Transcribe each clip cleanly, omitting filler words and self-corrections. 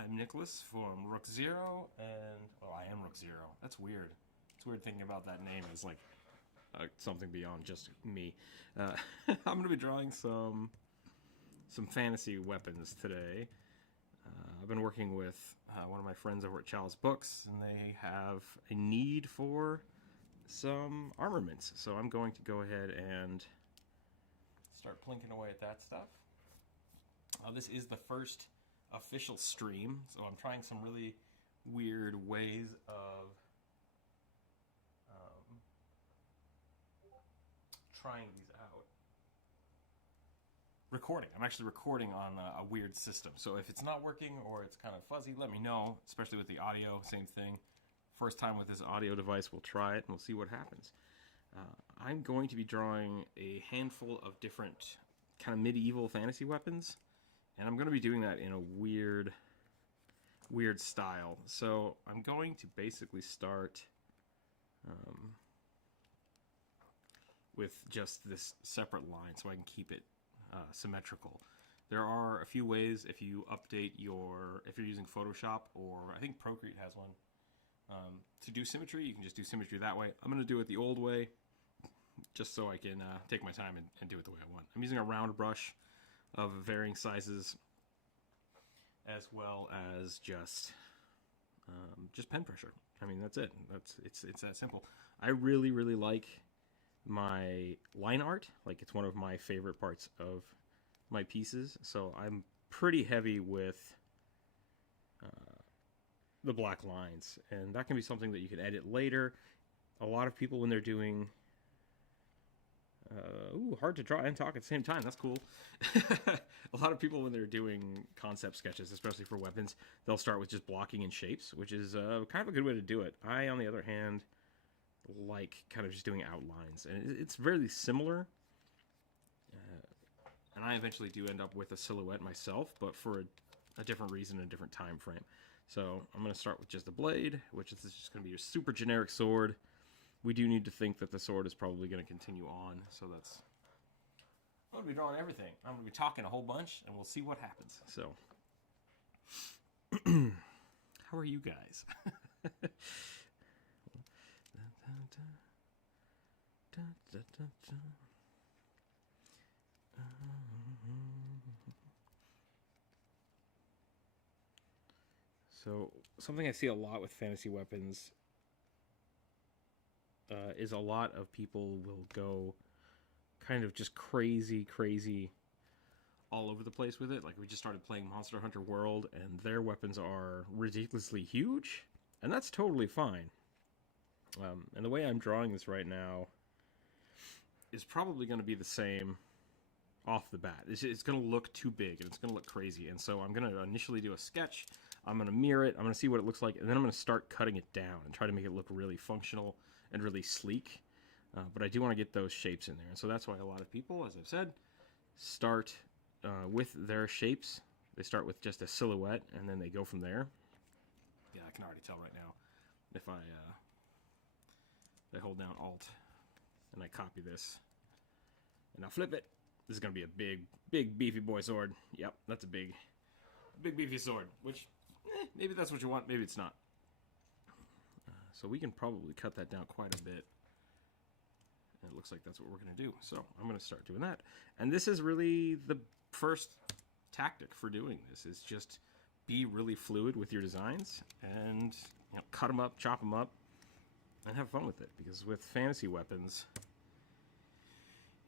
I'm Nicholas from Rookzer0, and well, I am Rookzer0. That's weird. It's weird thinking about that name as like something beyond just me. I'm going to be drawing some fantasy weapons today. I've been working with one of my friends over at Chalice Books, and they have a need for some armaments. So I'm going to go ahead and start plinking away at that stuff. This is the first official stream, so I'm trying some really weird ways of trying these out. Recording. I'm actually recording on a weird system, so if it's not working or it's kind of fuzzy, let me know, especially with the audio, same thing. First time with this audio device, we'll try it and we'll see what happens. I'm going to be drawing a handful of different kind of medieval fantasy weapons, and I'm going to be doing that in a weird style. So I'm going to basically start with just this separate line so I can keep it symmetrical. There are a few ways if you update if you're using Photoshop, or I think Procreate has one, to do symmetry. You can just do symmetry that way. I'm going to do it the old way, just so I can take my time and do it the way I want. I'm using a round brush of varying sizes, as well as just pen pressure. I mean, that's it. It's that simple. I really like my line art. Like, it's one of my favorite parts of my pieces. So I'm pretty heavy with the black lines, and that can be something that you can edit later. A lot of people, when they're doing hard to draw and talk at the same time. That's cool. A lot of people, when they're doing concept sketches, especially for weapons, they'll start with just blocking and shapes, which is kind of a good way to do it. I, on the other hand, like kind of just doing outlines, and it's very similar. And I eventually do end up with a silhouette myself, but for a different reason and a different time frame. So I'm going to start with just a blade, which is just going to be a super generic sword. We do need to think that the sword is probably going to continue on, so that's... I'm going to be drawing everything. I'm going to be talking a whole bunch, and we'll see what happens. So, how are you guys? So, something I see a lot with fantasy weapons is a lot of people will go kind of just crazy all over the place with it. Like, we just started playing Monster Hunter World, and their weapons are ridiculously huge, and that's totally fine. And the way I'm drawing this right now is probably going to be the same off the bat. It's going to look too big, and it's going to look crazy, and so I'm going to initially do a sketch. I'm going to mirror it, I'm going to see what it looks like, and then I'm going to start cutting it down and try to make it look really functional and really sleek. But I do want to get those shapes in there, and so that's why a lot of people, as I've said, start with their shapes. They start with just a silhouette, and then they go from there. Yeah, I can already tell right now. If I hold down Alt, and I copy this, and I flip it, this is going to be a big, beefy boy sword. Yep, that's a big, beefy sword, which, maybe that's what you want, maybe it's not. So we can probably cut that down quite a bit. And it looks like that's what we're going to do. So I'm going to start doing that. And this is really the first tactic for doing this, is just be really fluid with your designs and, you know, cut them up, chop them up, and have fun with it. Because with fantasy weapons,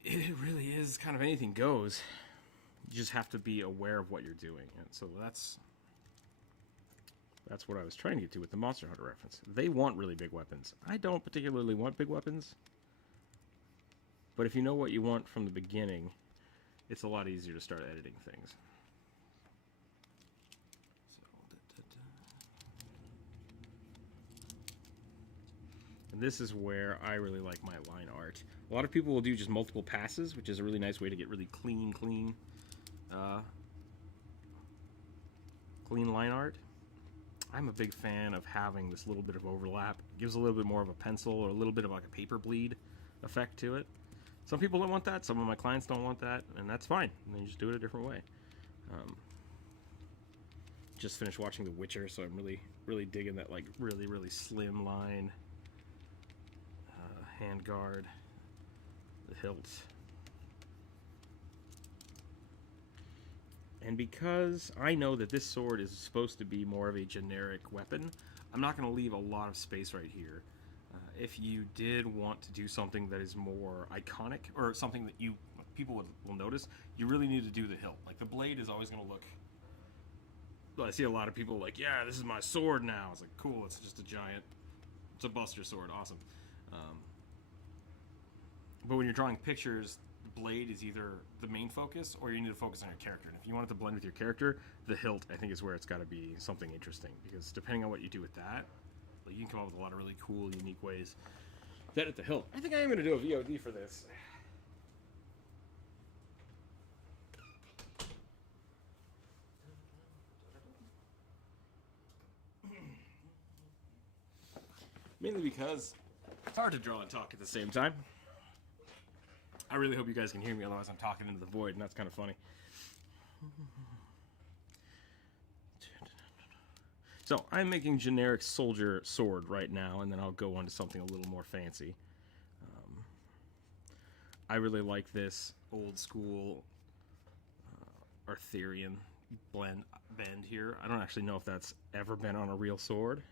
it really is kind of anything goes. You just have to be aware of what you're doing. And so that's what I was trying to get to with the Monster Hunter reference. They want really big weapons. I don't particularly want big weapons. But if you know what you want from the beginning, it's a lot easier to start editing things. And this is where I really like my line art. A lot of people will do just multiple passes, which is a really nice way to get really clean line art. I'm a big fan of having this little bit of overlap. It gives a little bit more of a pencil or a little bit of like a paper bleed effect to it. Some people don't want that, some of my clients don't want that, and that's fine. And then you just do it a different way. just finished watching The Witcher, so I'm really digging that like really slim line hand guard, the hilt. And because I know that this sword is supposed to be more of a generic weapon, I'm not going to leave a lot of space right here. If you did want to do something that is more iconic, or something that people will notice, you really need to do the hilt. Like, the blade is always going to look... Well, I see a lot of people like, yeah, this is my sword now. It's like, cool, it's just a giant... It's a buster sword, awesome. But when you're drawing pictures, the blade is either the main focus, or you need to focus on your character. And if you want it to blend with your character, the hilt, I think, is where it's got to be something interesting. Because depending on what you do with that, like, you can come up with a lot of really cool, unique ways to edit the hilt. I think I am going to do a VOD for this. Mainly because it's hard to draw and talk at the same time. I really hope you guys can hear me, otherwise I'm talking into the void, and that's kind of funny. So, I'm making generic soldier sword right now, and then I'll go on to something a little more fancy. I really like this old school Arthurian bend here. I don't actually know if that's ever been on a real sword,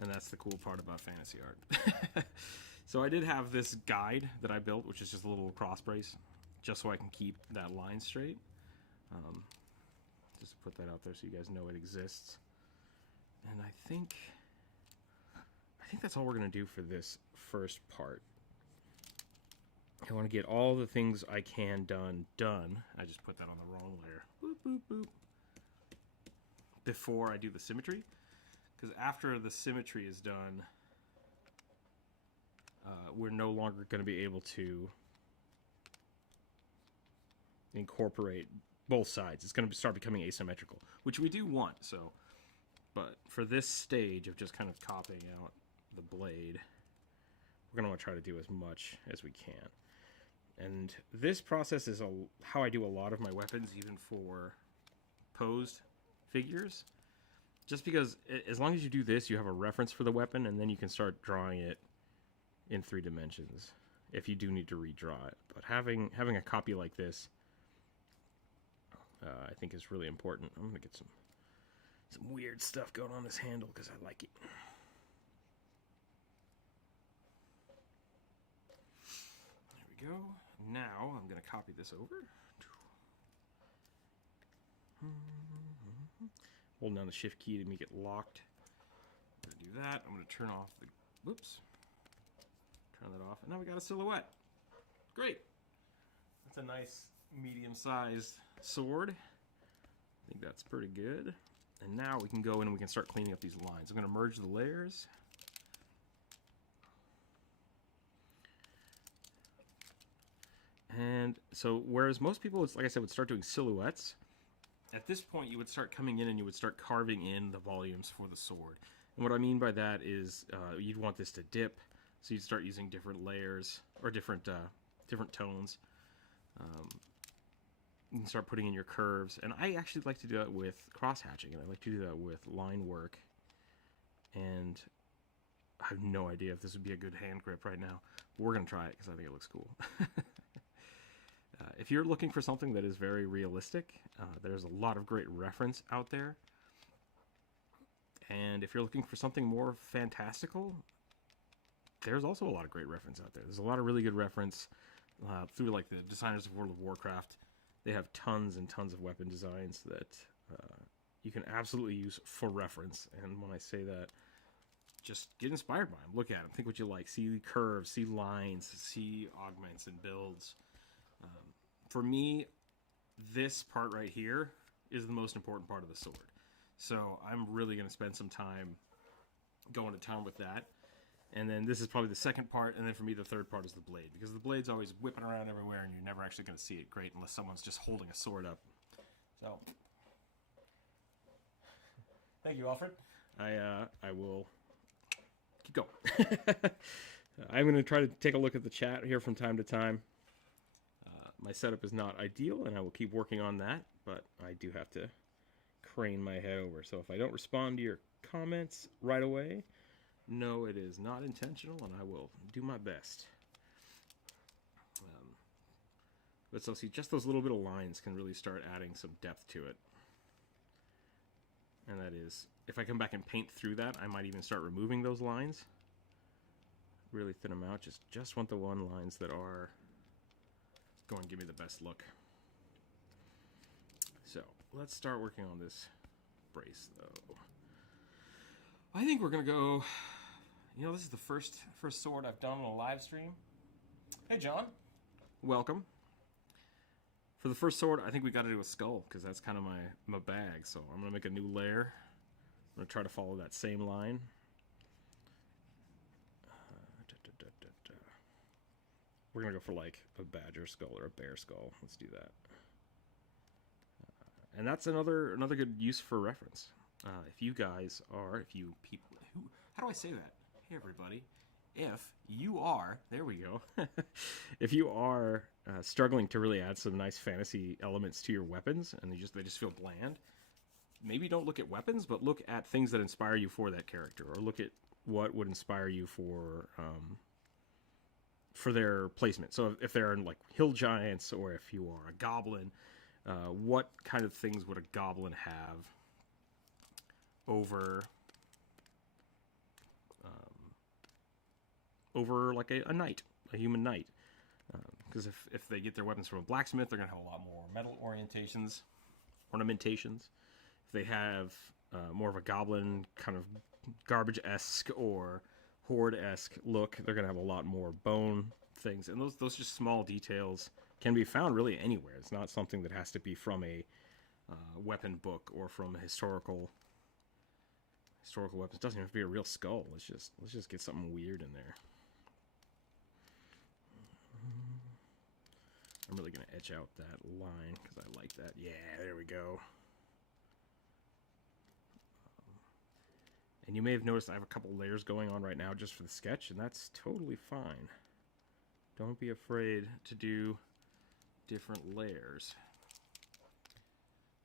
and that's the cool part about fantasy art. So I did have this guide that I built, which is just a little cross brace, just so I can keep that line straight. Just put that out there so you guys know it exists. And I think that's all we're going to do for this first part. I want to get all the things I can done. I just put that on the wrong layer. Boop, boop, boop. Before I do the symmetry. Because after the symmetry is done, we're no longer going to be able to incorporate both sides. It's going to start becoming asymmetrical, which we do want. But for this stage of just kind of copying out the blade, we're going to want to try to do as much as we can. And this process is how I do a lot of my weapons, even for posed figures. Just because as long as you do this, you have a reference for the weapon, and then you can start drawing it in 3 dimensions if you do need to redraw it. But having a copy like this, I think is really important. I'm going to get some weird stuff going on this handle because I like it. There we go. Now I'm going to copy this over. Holding down the shift key to make it locked. I'm going to do that. I'm going to turn off the... Whoops. Turn that off. And now we got a silhouette. Great. That's a nice medium-sized sword. I think that's pretty good. And now we can go in and we can start cleaning up these lines. I'm going to merge the layers. And so whereas most people, like I said, would start doing silhouettes, at this point you would start coming in and you would start carving in the volumes for the sword. And what I mean by that is you'd want this to dip, so you'd start using different layers or different tones. You can start putting in your curves, and I actually like to do that with cross-hatching, and I like to do that with line work. And I have no idea if this would be a good hand grip right now, but we're going to try it because I think it looks cool. If you're looking for something that is very realistic, there's a lot of great reference out there. And if you're looking for something more fantastical, there's also a lot of great reference out there. There's a lot of really good reference through like the designers of World of Warcraft. They have tons and tons of weapon designs that you can absolutely use for reference. And when I say that, just get inspired by them. Look at them. Think what you like. See curves, see lines, see augments and builds. For me, this part right here is the most important part of the sword. So I'm really going to spend some time going to town with that. And then this is probably the second part, and then for me the third part is the blade. Because the blade's always whipping around everywhere, and you're never actually going to see it great unless someone's just holding a sword up. So, thank you, Alfred. I will keep going. I'm going to try to take a look at the chat here from time to time. My setup is not ideal, and I will keep working on that, but I do have to crane my head over. So if I don't respond to your comments right away, no, it is not intentional, and I will do my best. But so see, just those little bit of lines can really start adding some depth to it. And that is, if I come back and paint through that, I might even start removing those lines. Really thin them out. Just want the one lines that are going to give me the best look. So let's start working on this brace, though. I think we're gonna go. You know, this is the first sword I've done on a live stream. Hey, John. Welcome. For the first sword, I think we got to do a skull, because that's kind of my bag. So I'm going to make a new layer. I'm going to try to follow that same line. We're going to go for like a badger skull or a bear skull. Let's do that. And that's another good use for reference. If you guys are, if you people, how do I say that? Hey, everybody. If you are, there we go. If you are struggling to really add some nice fantasy elements to your weapons, and they just feel bland, maybe don't look at weapons, but look at things that inspire you for that character, or look at what would inspire you for their placement. So if they're like hill giants, or if you are a goblin, what kind of things would a goblin have over like a knight, a human knight? Because if they get their weapons from a blacksmith, they're going to have a lot more metal ornamentations. If they have more of a goblin kind of garbage-esque or horde-esque look, they're going to have a lot more bone things. And those just small details can be found really anywhere. It's not something that has to be from a weapon book or from a historical weapons. It doesn't even have to be a real skull. Let's just get something weird in there. I'm really going to etch out that line because I like that. Yeah, there we go. And you may have noticed I have a couple layers going on right now just for the sketch, and that's totally fine. Don't be afraid to do different layers.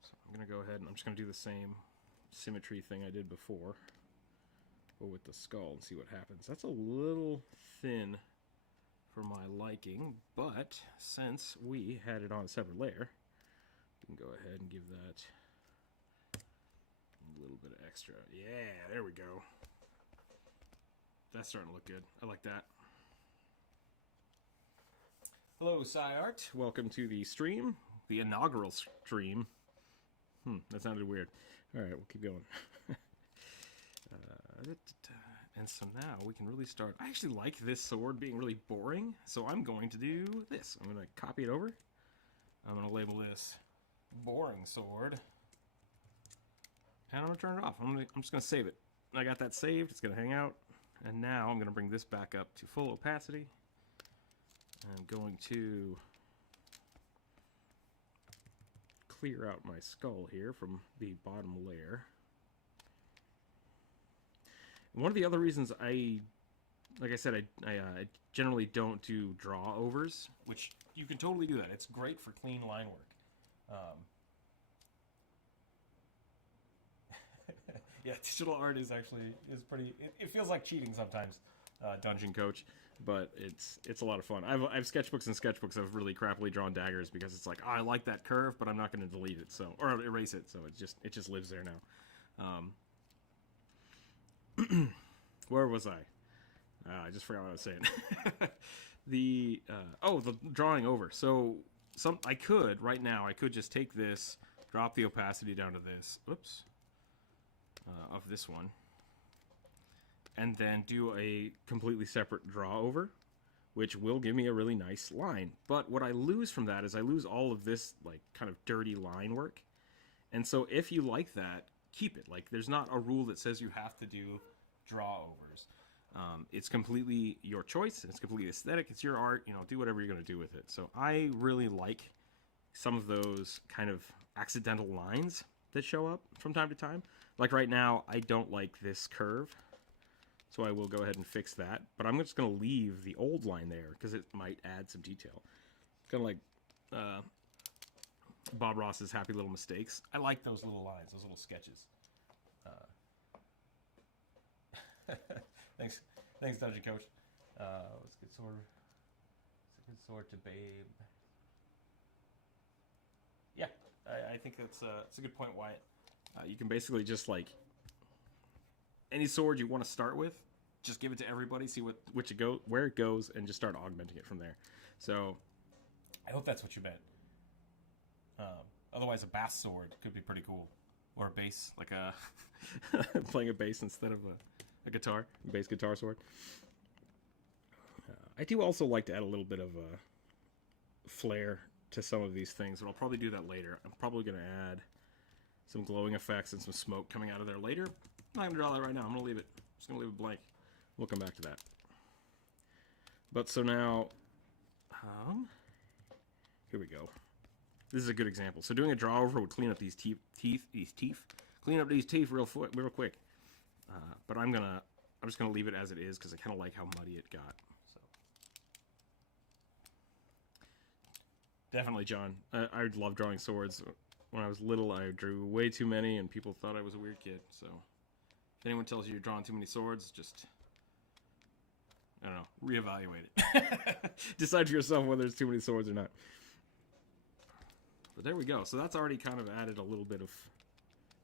So I'm going to go ahead and I'm just going to do the same symmetry thing I did before, but with the skull, and see what happens. That's a little thin for my liking, but since we had it on a separate layer, we can go ahead and give that a little bit of extra. Yeah, there we go. That's starting to look good. I like that. Hello, SciArt. Welcome to the stream, the inaugural stream. That sounded weird. All right, we'll keep going. And so now we can really start. I actually like this sword being really boring, so I'm going to do this. I'm going to copy it over. I'm going to label this boring sword. And I'm going to turn it off. I'm just going to save it. I got that saved. It's going to hang out. And now I'm going to bring this back up to full opacity. I'm going to clear out my skull here from the bottom layer. And one of the other reasons like I said, I generally don't do draw overs, which you can totally do that. It's great for clean line work. Yeah, digital art is pretty. It feels like cheating sometimes, Dungeon Coach, but it's a lot of fun. I have sketchbooks and sketchbooks of really crappily drawn daggers because it's like, oh, I like that curve, but I'm not going to delete it, or erase it, so it just lives there now. Where was I? I just forgot what I was saying. The drawing over. So I could right now. I could just take this, drop the opacity down to this. Oops. Of this one, and then do a completely separate draw over, which will give me a really nice line. But what I lose from that is I lose all of this like kind of dirty line work. And so if you like that, keep it. Like, there's not a rule that says you have to do draw overs. It's completely your choice. It's completely aesthetic. It's your art. Do whatever you're going to do with it. So I really like some of those kind of accidental lines that show up from time to time. Like right now, I don't like this curve, so I will go ahead and fix that. But I'm just going to leave the old line there because it might add some detail. It's kind of like Bob Ross's Happy Little Mistakes. I like those little lines, those little sketches. Thanks, Dungeon Coach. Let's get sword. It's a good sword to Babe. Yeah, I think it's a good point, Wyatt. You can basically just like any sword you want to start with, just give it to everybody, see where it goes, and just start augmenting it from there. So I hope that's what you meant. Otherwise, a bass sword could be pretty cool, or a bass, like a playing a bass instead of a guitar, a bass guitar sword. I do also like to add a little bit of flair to some of these things, but I'll probably do that later. I'm probably going to add some glowing effects and some smoke coming out of there later. I'm not going to draw that right now. I'm going to leave it. I'm just going to leave it blank. We'll come back to that. But so now, here we go. This is a good example. So doing a draw over would clean up these teeth. Clean up these teeth real quick. But I'm just gonna leave it as it is because I kind of like how muddy it got. So definitely, John. I love drawing swords. When I was little, I drew way too many, and people thought I was a weird kid. So if anyone tells you you're drawing too many swords, just I don't know, reevaluate it. Decide for yourself whether it's too many swords or not. But there we go. So that's already kind of added a little bit of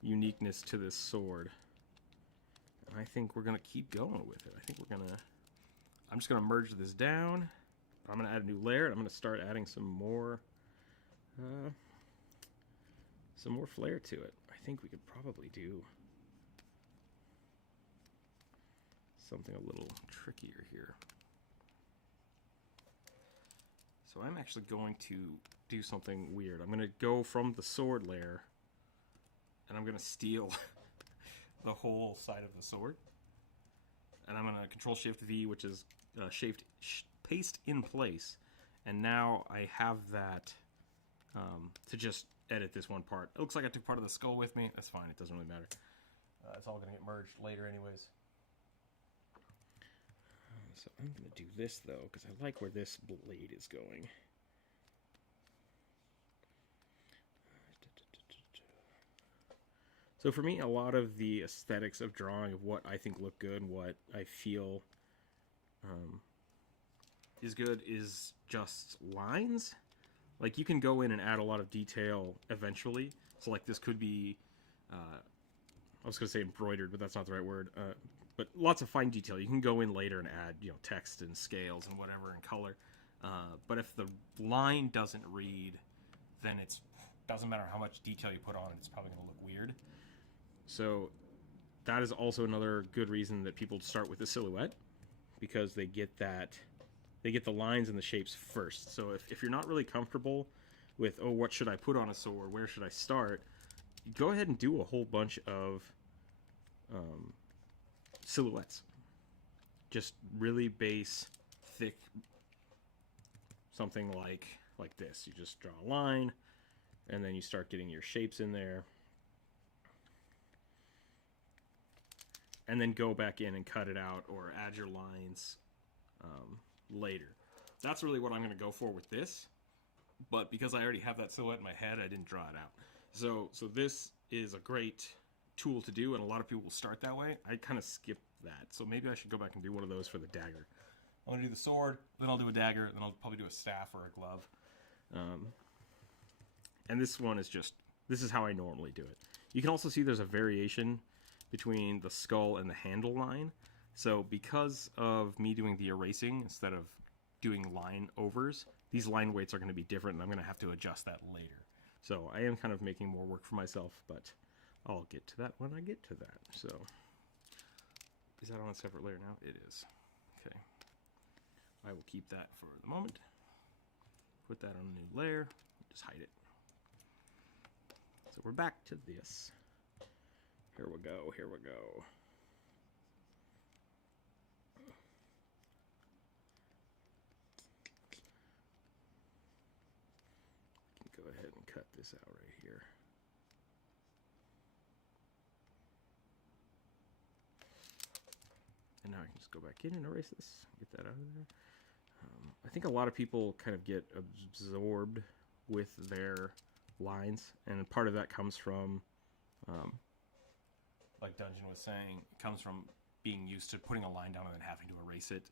uniqueness to this sword. And I think we're going to keep going with it. I think I'm just going to merge this down. I'm going to add a new layer, and I'm going to start adding some more flair to it. I think we could probably do something a little trickier here. So I'm actually going to do something weird. I'm going to go from the sword layer, and I'm going to steal the whole side of the sword. And I'm going to Control-Shift-V, which is paste in place. And now I have that to just edit this one part. It looks like I took part of the skull with me. That's fine. It doesn't really matter. It's all going to get merged later anyways. So I'm going to do this, though, because I like where this blade is going. So for me, a lot of the aesthetics of drawing, of what I think look good, what I feel is good, is just lines. Like, you can go in and add a lot of detail eventually. So, like, this could be, I was going to say embroidered, but that's not the right word. But lots of fine detail. You can go in later and add, text and scales and whatever and color. But if the line doesn't read, then it doesn't matter how much detail you put on it, it's probably going to look weird. So that is also another good reason that people start with the silhouette, because they get the lines and the shapes first. So if you're not really comfortable with, what should I put on a sword, where should I start, go ahead and do a whole bunch of silhouettes. Just really base, thick, something like this. You just draw a line, and then you start getting your shapes in there. And then go back in and cut it out or add your lines later. That's really what I'm going to go for with this. But because I already have that silhouette in my head, I didn't draw it out. So this is a great tool to do, and a lot of people will start that way. I kind of skipped that. So maybe I should go back and do one of those for the dagger. I'm going to do the sword, then I'll do a dagger, then I'll probably do a staff or a glove. And this one is this is how I normally do it. You can also see there's a variation between the skull and the handle line. So because of me doing the erasing instead of doing line overs, these line weights are going to be different, and I'm going to have to adjust that later. So I am kind of making more work for myself, but I'll get to that when I get to that. So is that on a separate layer now? It is. Okay. I will keep that for the moment. Put that on a new layer. Just hide it. So we're back to this. Here we go, here we go. Go ahead and cut this out right here. And now I can just go back in and erase this, get that out of there. I think a lot of people kind of get absorbed with their lines, and part of that comes from, like Dungeon was saying, it comes from being used to putting a line down and then having to erase it,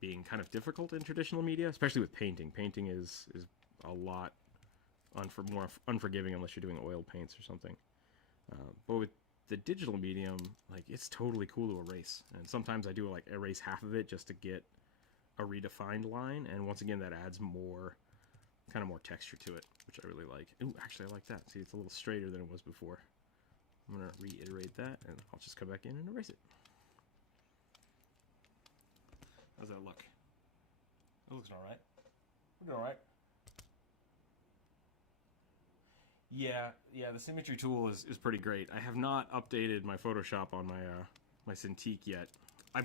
being kind of difficult in traditional media, especially with painting. Painting is a lot more unforgiving unless you're doing oil paints or something. But with the digital medium, like, it's totally cool to erase. And sometimes I do like erase half of it just to get a redefined line. And once again, that adds more, kind of more texture to it, which I really like. Ooh, actually, I like that. See, it's a little straighter than it was before. I'm going to reiterate that, and I'll just come back in and erase it. How's that look? It looks all right. We're doing all right. Yeah, the symmetry tool is pretty great. I have not updated my Photoshop on my Cintiq yet. I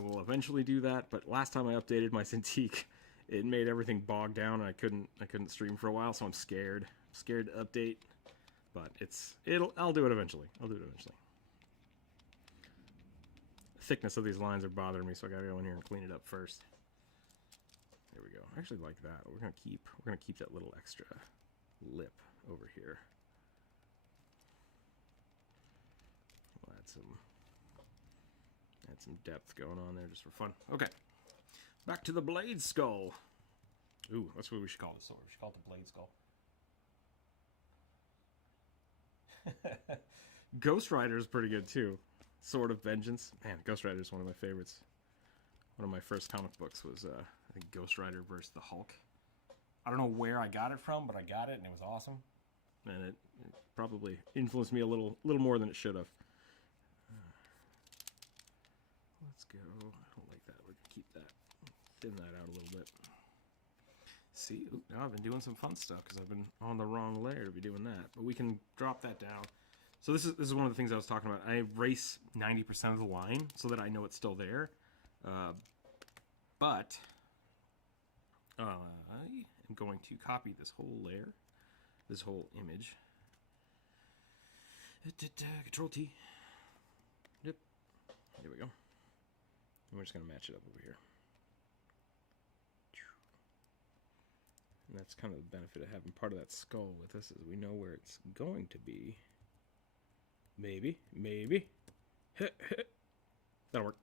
will eventually do that, but last time I updated my Cintiq, it made everything bogged down, and I couldn't stream for a while, so I'm scared. I'm scared to update, but I'll do it eventually. I'll do it eventually. The thickness of these lines are bothering me, so I gotta go in here and clean it up first. There we go. I actually like that. We're gonna keep that little extra lip over here. We'll add some depth going on there just for fun. Okay, back to the blade skull. Ooh, that's what we should call the sword. We should call it the blade skull. Ghost Rider is pretty good too. Sword of Vengeance. Man, Ghost Rider is one of my favorites. One of my first comic books was I think Ghost Rider versus the Hulk. I don't know where I got it from, but I got it and it was awesome. And it probably influenced me a little more than it should have. Let's go. I don't like that. We're gonna keep that. Thin that out a little bit. See, now I've been doing some fun stuff because I've been on the wrong layer to be doing that. But we can drop that down. So this is one of the things I was talking about. I erase 90% of the line so that I know it's still there. But I am going to copy this whole layer, this whole image. Control T. Yep. There we go. And we're just going to match it up over here. And that's kind of the benefit of having part of that skull with us, is we know where it's going to be. Maybe. That'll work.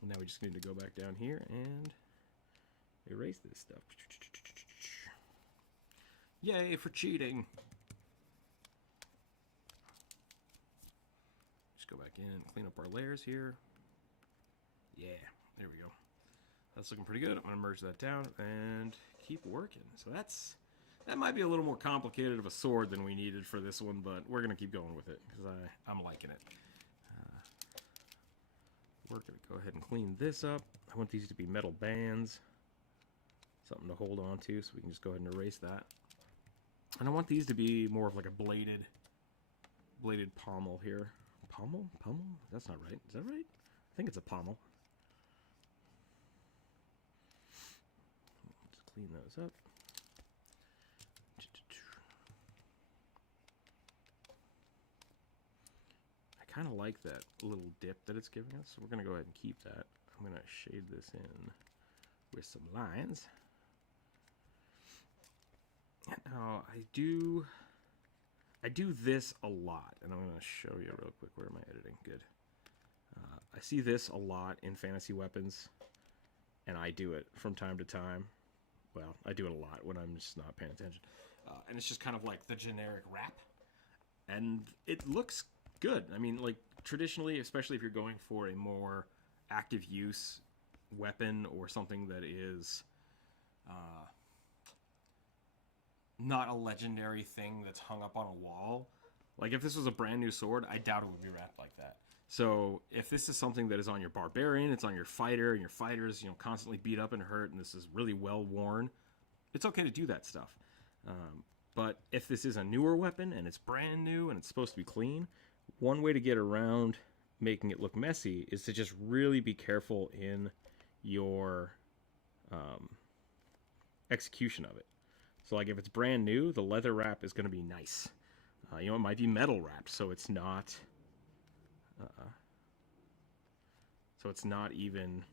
And now we just need to go back down here and erase this stuff. Yay for cheating. Just go back in and clean up our layers here. Yeah, there we go. That's looking pretty good. I'm going to merge that down and keep working. So that might be a little more complicated of a sword than we needed for this one, but we're going to keep going with it because I'm liking it. We're going to go ahead and clean this up. I want these to be metal bands. Something to hold on to, so we can just go ahead and erase that. And I want these to be more of like a bladed pommel here. Pommel? That's not right. Is that right? I think it's a pommel. Let's clean those up. I kind of like that little dip that it's giving us, so we're going to go ahead and keep that. I'm going to shade this in with some lines. Now, I do this a lot, and I'm going to show you real quick. Where am I editing? Good. I see this a lot in fantasy weapons, and I do it from time to time. Well, I do it a lot when I'm just not paying attention. And it's just kind of like the generic wrap, and it looks good. I mean, like, traditionally, especially if you're going for a more active use weapon or something that is not a legendary thing that's hung up on a wall. Like, if this was a brand new sword, I doubt it would be wrapped like that. So if this is something that is on your barbarian, it's on your fighter, and your fighter's, constantly beat up and hurt, and this is really well worn, it's okay to do that stuff. But if this is a newer weapon and it's brand new and it's supposed to be clean, one way to get around making it look messy is to just really be careful in your execution of it. So, like, if it's brand new, the leather wrap is going to be nice. It might be metal wrapped, so it's not even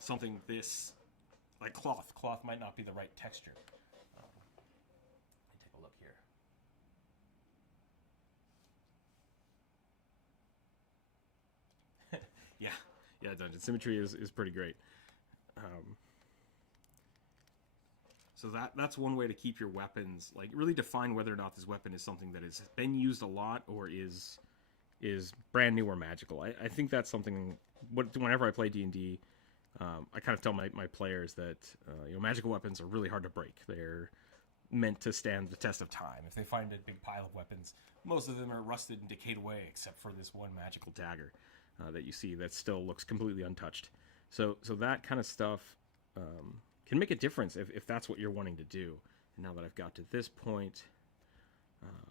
something this like cloth. Cloth might not be the right texture. Let me take a look here. Yeah, Dungeon symmetry is pretty great. So that's one way to keep your weapons, like really define whether or not this weapon is something that has been used a lot or is brand new or magical. I think that's something. Whenever I play D&D, I kind of tell my players that magical weapons are really hard to break. They're meant to stand the test of time. If they find a big pile of weapons, most of them are rusted and decayed away, except for this one magical dagger that you see that still looks completely untouched. So that kind of stuff can make a difference if that's what you're wanting to do. And now that I've got to this point,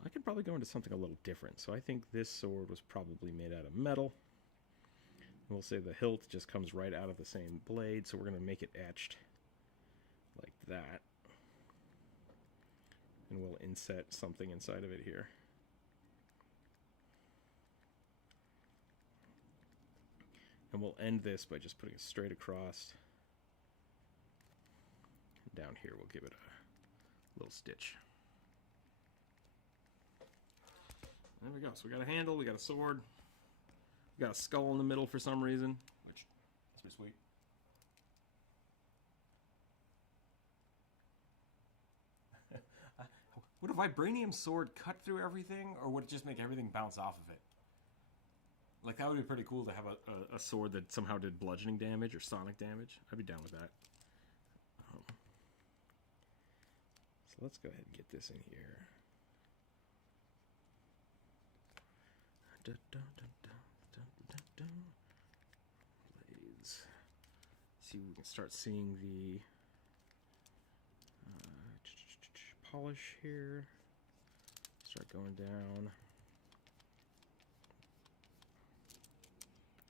I could probably go into something a little different. So I think this sword was probably made out of metal. We'll say the hilt just comes right out of the same blade, so we're going to make it etched like that. And we'll inset something inside of it here. And we'll end this by just putting it straight across. And down here we'll give it a little stitch. There we go. So we got a handle, we got a sword, we got a skull in the middle for some reason, which is pretty sweet. Would a vibranium sword cut through everything, or would it just make everything bounce off of it? Like, that would be pretty cool to have a sword that somehow did bludgeoning damage or sonic damage. I'd be down with that. So let's go ahead and get this in here. Blades. See if we can start seeing the polish here. Start going down.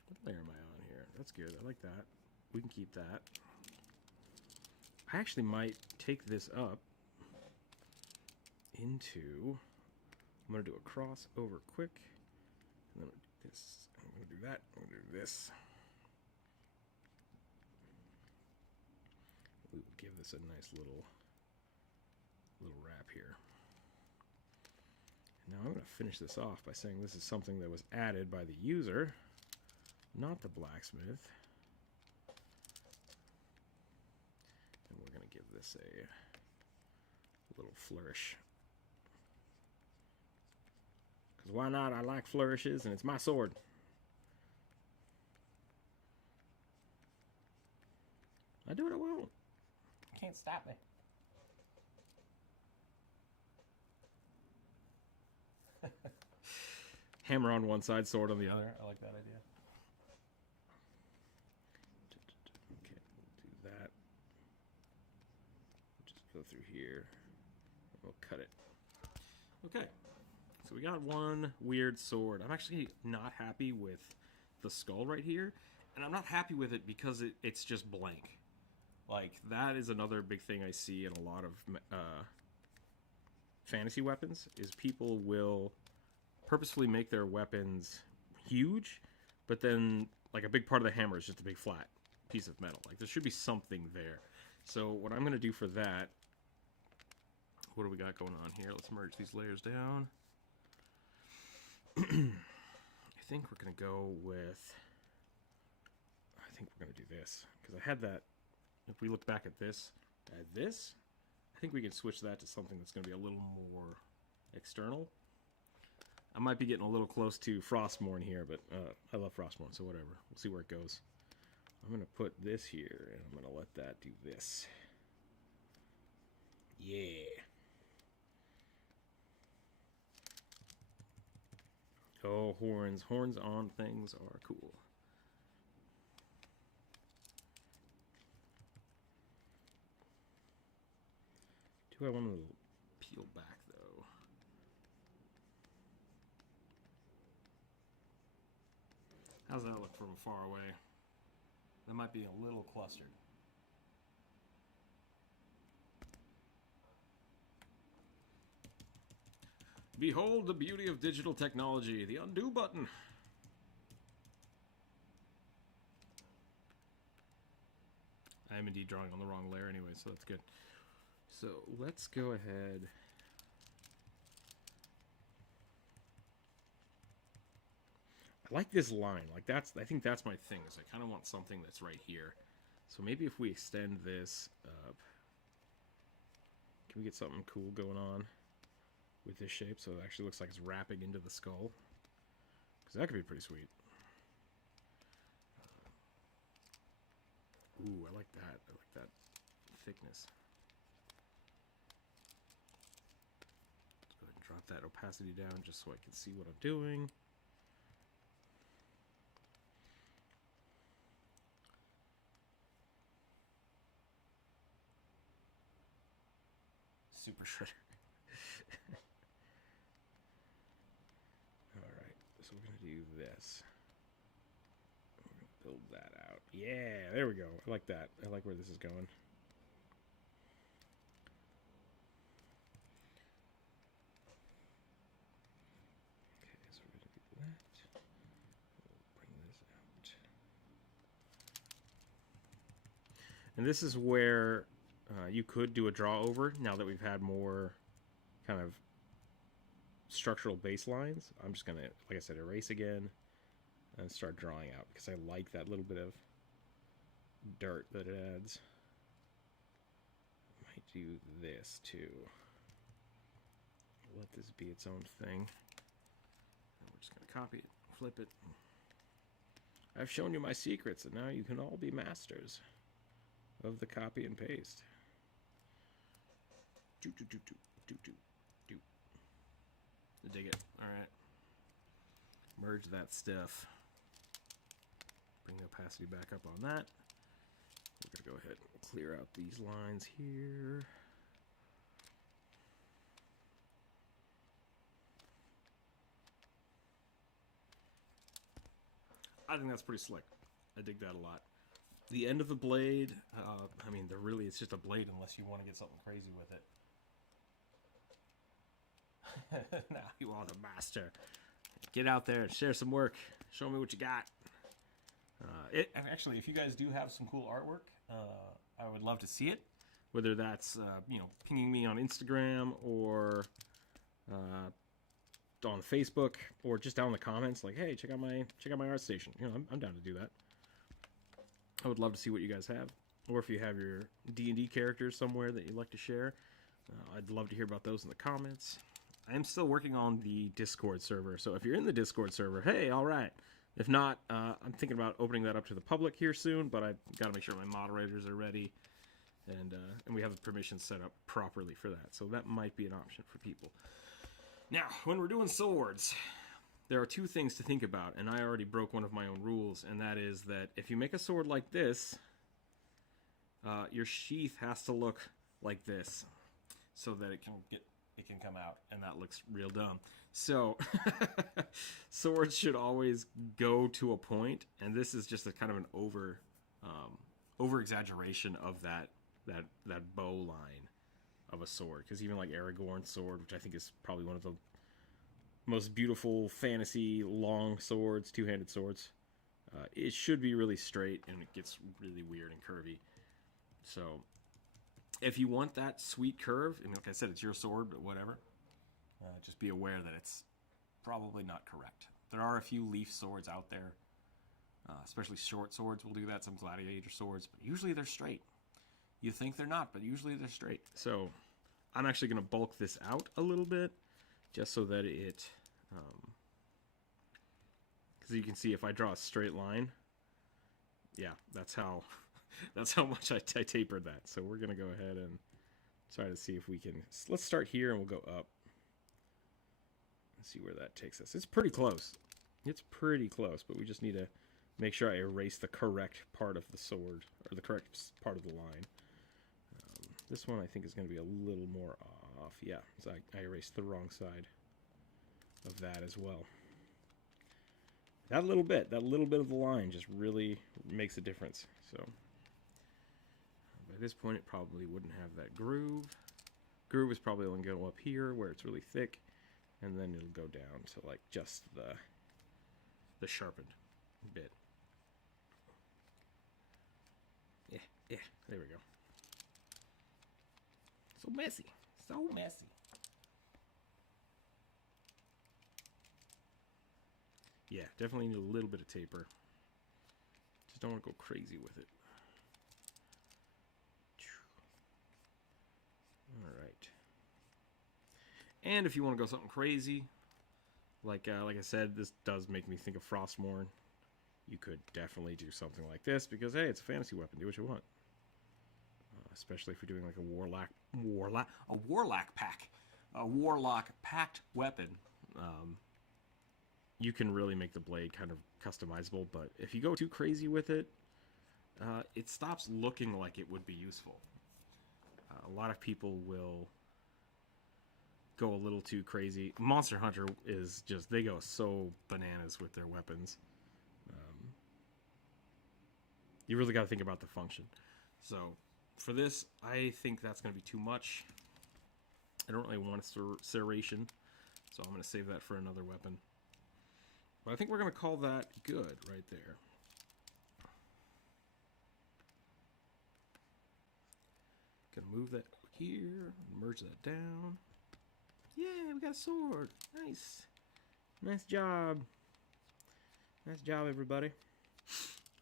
What layer am I on here? That's good. I like that. We can keep that. I actually might take this up into... I'm going to do a crossover quick. And then this. I'm going to do that. I'm going to do this. We will give this a nice little wrap here. Now I'm going to finish this off by saying this is something that was added by the user, not the blacksmith. And we're going to give this a little flourish. Because why not? I like flourishes, and it's my sword. I do what I want. Can't stop me. Hammer on one side, sword on the other. I like that idea. Okay, we'll do that. Just go through here. We'll cut it. Okay, so we got one weird sword. I'm actually not happy with the skull right here, and I'm not happy with it because it's just blank. Like, that is another big thing I see in a lot of fantasy weapons, is people will purposefully make their weapons huge, but then like a big part of the hammer is just a big flat piece of metal. Like, there should be something there. So what I'm going to do for that, what do we got going on here? Let's merge these layers down. I think we're going to go with, I think we're going to do this, because I had that. If we look back at this, I think we can switch that to something that's going to be a little more external. I might be getting a little close to Frostmourne here, but I love Frostmourne, so whatever. We'll see where it goes. I'm going to put this here, and I'm going to let that do this. Yeah. Oh, horns. Horns on things are cool. Do I want to peel back, though? How's that look from far away? That might be a little clustered. Behold the beauty of digital technology, the undo button. I am indeed drawing on the wrong layer anyway, so that's good. So let's go ahead. I like this line. Like I think that's my thing, is I kind of want something that's right here. So maybe if we extend this up, can we get something cool going on with this shape so it actually looks like it's wrapping into the skull? Because that could be pretty sweet. Ooh, I like that. I like that thickness. Let's go ahead and drop that opacity down just so I can see what I'm doing. Super shredder. Alright, so we're going to do this. We're going to build that out. Yeah, there we go. I like that. I like where this is going. Okay, so we're going to do that. We'll bring this out. And this is where you could do a draw over now that we've had more kind of structural baselines. I'm just going to, like I said, erase again and start drawing out because I like that little bit of dirt that it adds. Might do this too. Let this be its own thing. And we're just going to copy it, flip it. I've shown you my secrets, and now you can all be masters of the copy and paste. Do. Dig it. All right. Merge that stuff. Bring the opacity back up on that. We're going to go ahead and clear out these lines here. I think that's pretty slick. I dig that a lot. The end of the blade, I mean, it's just a blade unless you want to get something crazy with it. Now you are the master. Get out there and share some work. Show me what you got. Actually, if you guys do have some cool artwork, I would love to see it. Whether that's pinging me on Instagram or on Facebook or just down in the comments, like, hey, check out my art station. I'm down to do that. I would love to see what you guys have, or if you have your D&D characters somewhere that you'd like to share. I'd love to hear about those in the comments. I am still working on the Discord server, so if you're in the Discord server, hey, all right. If not, I'm thinking about opening that up to the public here soon, but I've got to make sure my moderators are ready, and we have the permissions set up properly for that, so that might be an option for people. Now, when we're doing swords, there are two things to think about, and I already broke one of my own rules, and that is that if you make a sword like this, your sheath has to look like this, so that it can come out, and that looks real dumb. So, swords should always go to a point, and this is just a kind of an over exaggeration of that bow line of a sword. Because even like Aragorn's sword, which I think is probably one of the most beautiful fantasy long swords, two-handed swords, it should be really straight, and it gets really weird and curvy. So, if you want that sweet curve, and like I said, it's your sword, but whatever, just be aware that it's probably not correct. There are a few leaf swords out there, especially short swords will do that, some gladiator swords, but usually they're straight. You think they're not, but usually they're straight. So I'm actually going to bulk this out a little bit, just so that it, because you can see if I draw a straight line, yeah, that's how much I tapered that. So we're going to go ahead and try to see if we can, let's start here and we'll go up. Let's see where that takes us. It's pretty close. It's pretty close, but we just need to make sure I erase the correct part of the sword, or the correct part of the line. This one I think is going to be a little more off. Yeah, so I erased the wrong side of that as well. That little bit of the line just really makes a difference. So by this point it probably wouldn't have that groove. Groove is probably going to go up here where it's really thick, and then it'll go down to like just the sharpened bit. Yeah, Yeah, there we go. So messy. So messy. Yeah, definitely need a little bit of taper. Just don't want to go crazy with it. Alright. And if you want to go something crazy, like I said, this does make me think of Frostmourne. You could definitely do something like this because, hey, it's a fantasy weapon. Do what you want. Especially if you're doing like a warlock packed weapon. You can really make the blade kind of customizable, but if you go too crazy with it, it stops looking like it would be useful. A lot of people will go a little too crazy. Monster Hunter is just, they go so bananas with their weapons. You really got to think about the function. So for this, I think that's going to be too much. I don't really want a serration, so I'm going to save that for another weapon. But I think we're going to call that good right there. Gonna move that here, merge that down. Yeah, we got a sword. Nice. Nice job. Nice job, everybody.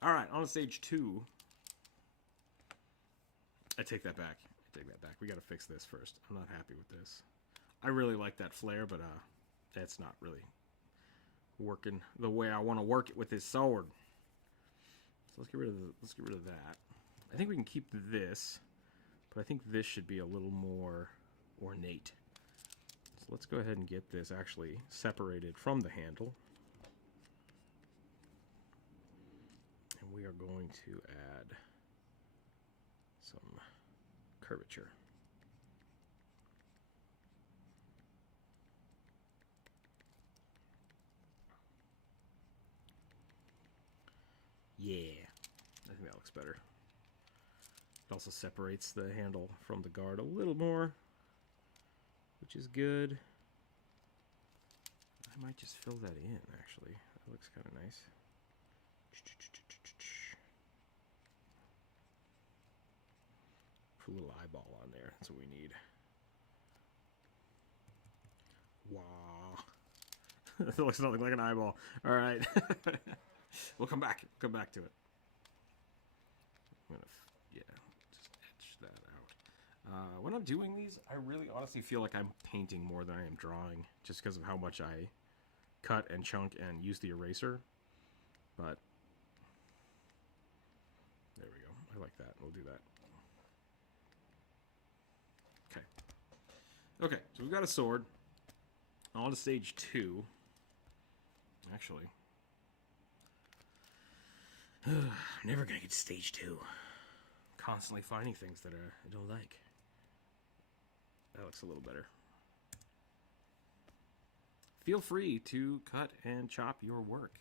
Alright, on to stage 2. I take that back. We gotta fix this first. I'm not happy with this. I really like that flare, but that's not really working the way I want to work it with this sword. So let's get rid of that. I think we can keep this, but I think this should be a little more ornate. So let's go ahead and get this actually separated from the handle. And we are going to add some curvature. Yeah, I think that looks better. It also separates the handle from the guard a little more, which is good. I might just fill that in, actually. That looks kind of nice. Put a little eyeball on there. That's what we need. Wow. That looks nothing like an eyeball. All right. We'll come back. Come back to it. I'm gonna, yeah, just etch that out. When I'm doing these, I really honestly feel like I'm painting more than I am drawing, just because of how much I cut and chunk and use the eraser. But there we go. I like that. We'll do that. Okay. Okay, so we've got a sword. On to stage 2. Actually, I'm never gonna get to stage 2. Constantly finding things that I don't like. That looks a little better. Feel free to cut and chop your work.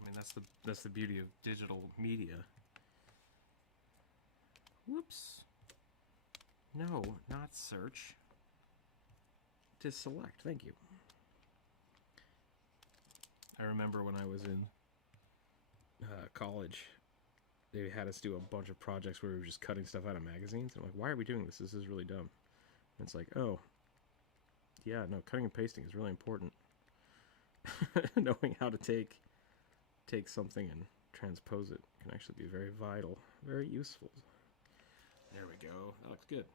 I mean, that's the beauty of digital media. Whoops. No, not search. To select. Thank you. I remember when I was in college, they had us do a bunch of projects where we were just cutting stuff out of magazines. I'm like, why are we doing this? This is really dumb. And it's like, oh, yeah, no, cutting and pasting is really important. Knowing how to take something and transpose it can actually be very vital, very useful. There we go. That looks good.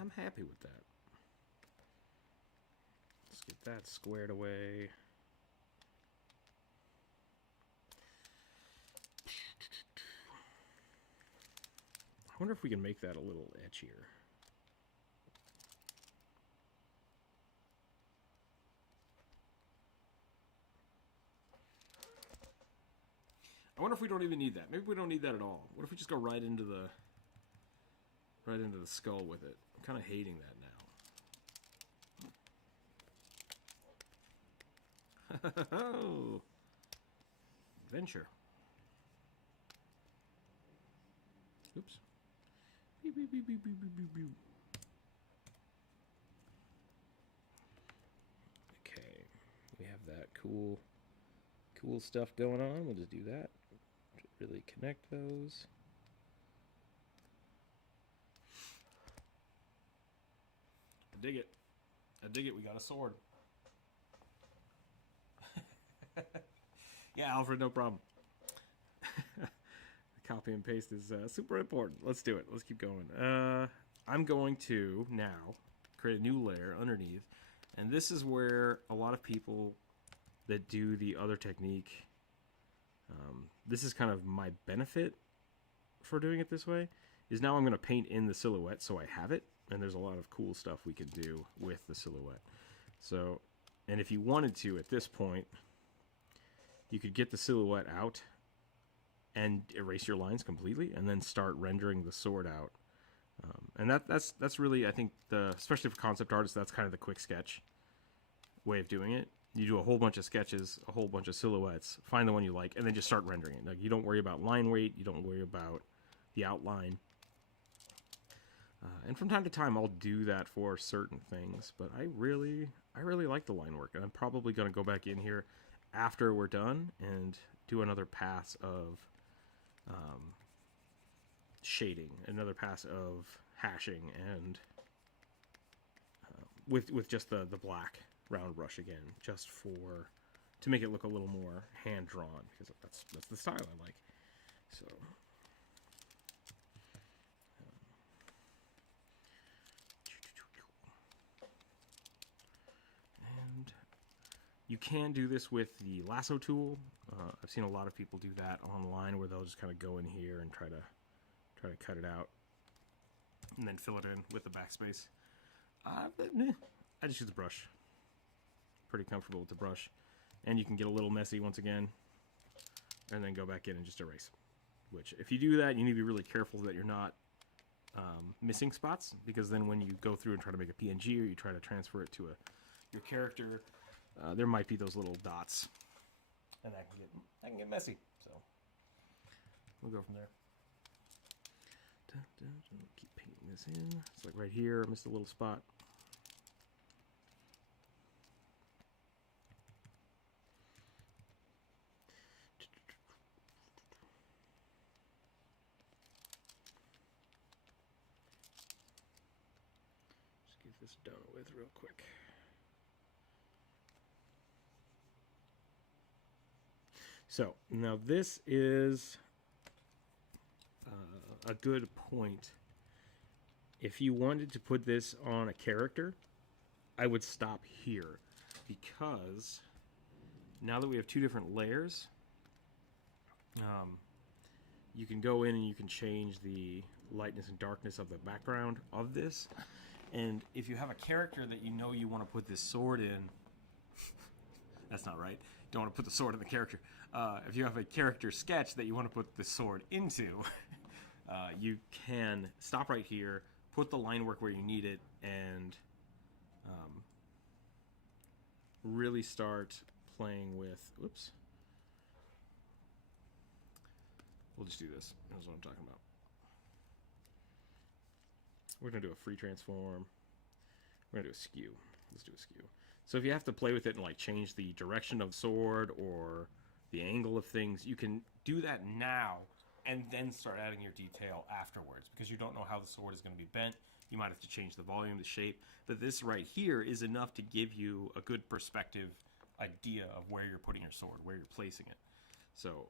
I'm happy with that. Let's get that squared away. I wonder if we can make that a little etchier. I wonder if we don't even need that. Maybe we don't need that at all. What if we just go right into the skull with it? I'm kind of hating that now. Oh, adventure. Oops. Beep, beep, beep, beep, beep, beep, beep. Okay, we have that cool stuff going on. We'll just do that. really connect those. I dig it. I dig it. We got a sword. Yeah, Alfred, no problem. Copy and paste is super important. Let's do it. Let's keep going. I'm going to now create a new layer underneath. And this is where a lot of people that do the other technique, this is kind of my benefit for doing it this way, is now I'm going to paint in the silhouette so I have it. And there's a lot of cool stuff we can do with the silhouette. So, and if you wanted to at this point, you could get the silhouette out and erase your lines completely and then start rendering the sword out. And that's really, I think, especially for concept artists, that's kind of the quick sketch way of doing it. You do a whole bunch of sketches, a whole bunch of silhouettes, find the one you like, and then just start rendering it. Like, you don't worry about line weight, you don't worry about the outline. And from time to time, I'll do that for certain things, but I really like the line work, and I'm probably going to go back in here after we're done and do another pass of shading, another pass of hashing, and with just the black round brush again, just to make it look a little more hand drawn, because that's the style I like. So. You can do this with the lasso tool. I've seen a lot of people do that online, where they'll just kind of go in here and try to cut it out, and then fill it in with the backspace. But I just use the brush. Pretty comfortable with the brush, and you can get a little messy once again, and then go back in and just erase. Which, if you do that, you need to be really careful that you're not missing spots, because then when you go through and try to make a PNG, or you try to transfer it to your character, there might be those little dots, and that can get messy. So we'll go from there. Keep painting this in. It's like right here, I missed a little spot. Just get this done with real quick. So, now this is a good point. If you wanted to put this on a character, I would stop here, because now that we have two different layers, you can go in and you can change the lightness and darkness of the background of this. And if you have a character that you know you want to put this sword in, that's not right. Don't want to put the sword in the character. If you have a character sketch that you want to put the sword into, you can stop right here, put the line work where you need it, and really start playing with... Oops. We'll just do this. That's what I'm talking about. We're going to do a free transform. We're going to do a skew. Let's do a skew. So if you have to play with it and like change the direction of the sword or the angle of things, you can do that now and then start adding your detail afterwards, because you don't know how the sword is going to be bent. You might have to change the volume, the shape. But this right here is enough to give you a good perspective idea of where you're putting your sword, where you're placing it. So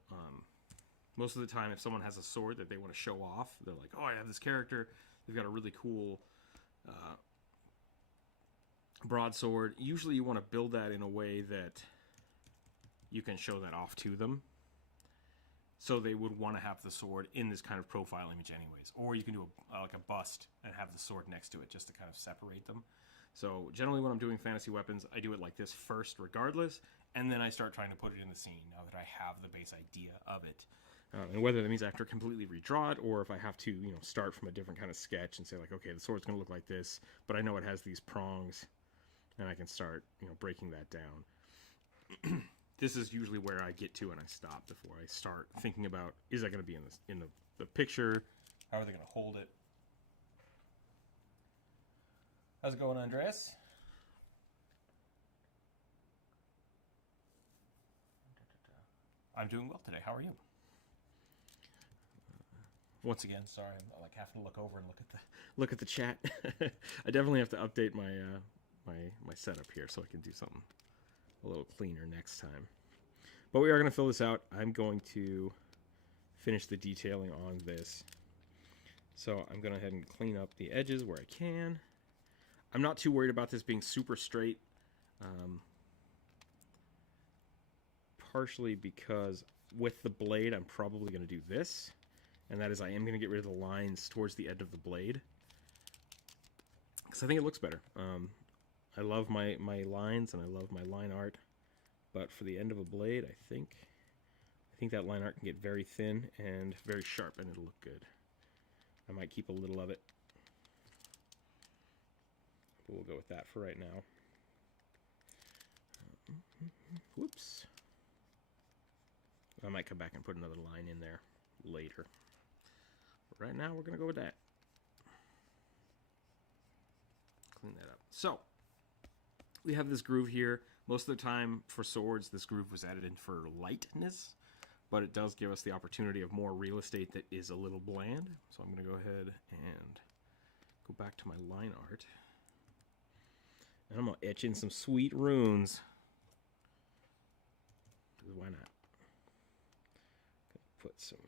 most of the time, if someone has a sword that they want to show off, they're like, oh, I have this character. They've got a really cool broadsword. Usually you want to build that in a way that you can show that off to them. So they would want to have the sword in this kind of profile image anyways. Or you can do like a bust and have the sword next to it just to kind of separate them. So generally when I'm doing fantasy weapons, I do it like this first regardless, and then I start trying to put it in the scene now that I have the base idea of it. And whether that means I have to completely redraw it, or if I have to, start from a different kind of sketch and say like, okay, the sword's going to look like this, but I know it has these prongs, and I can start, breaking that down. This is usually where I get to and I stop before I start thinking about, is that going to be in the picture? How are they going to hold it? How's it going, Andres? I'm doing well today. How are you? Once again, sorry, I'm like having to look over and look at the chat. I definitely have to update my my setup here so I can do something a little cleaner next time. But we are going to fill this out. I'm going to finish the detailing on this. So I'm going to go ahead and clean up the edges where I can. I'm not too worried about this being super straight. Partially because with the blade, I'm probably going to do this. And that is, I am going to get rid of the lines towards the edge of the blade. Because I think it looks better. I love my lines and I love my line art. But for the end of a blade, I think that line art can get very thin and very sharp and it'll look good. I might keep a little of it. But we'll go with that for right now. Whoops. I might come back and put another line in there later. But right now, we're going to go with that. Clean that up. So, we have this groove here. Most of the time for swords, this groove was added in for lightness, but it does give us the opportunity of more real estate that is a little bland. So I'm going to go ahead and go back to my line art. And I'm going to etch in some sweet runes. Because why not? Put some.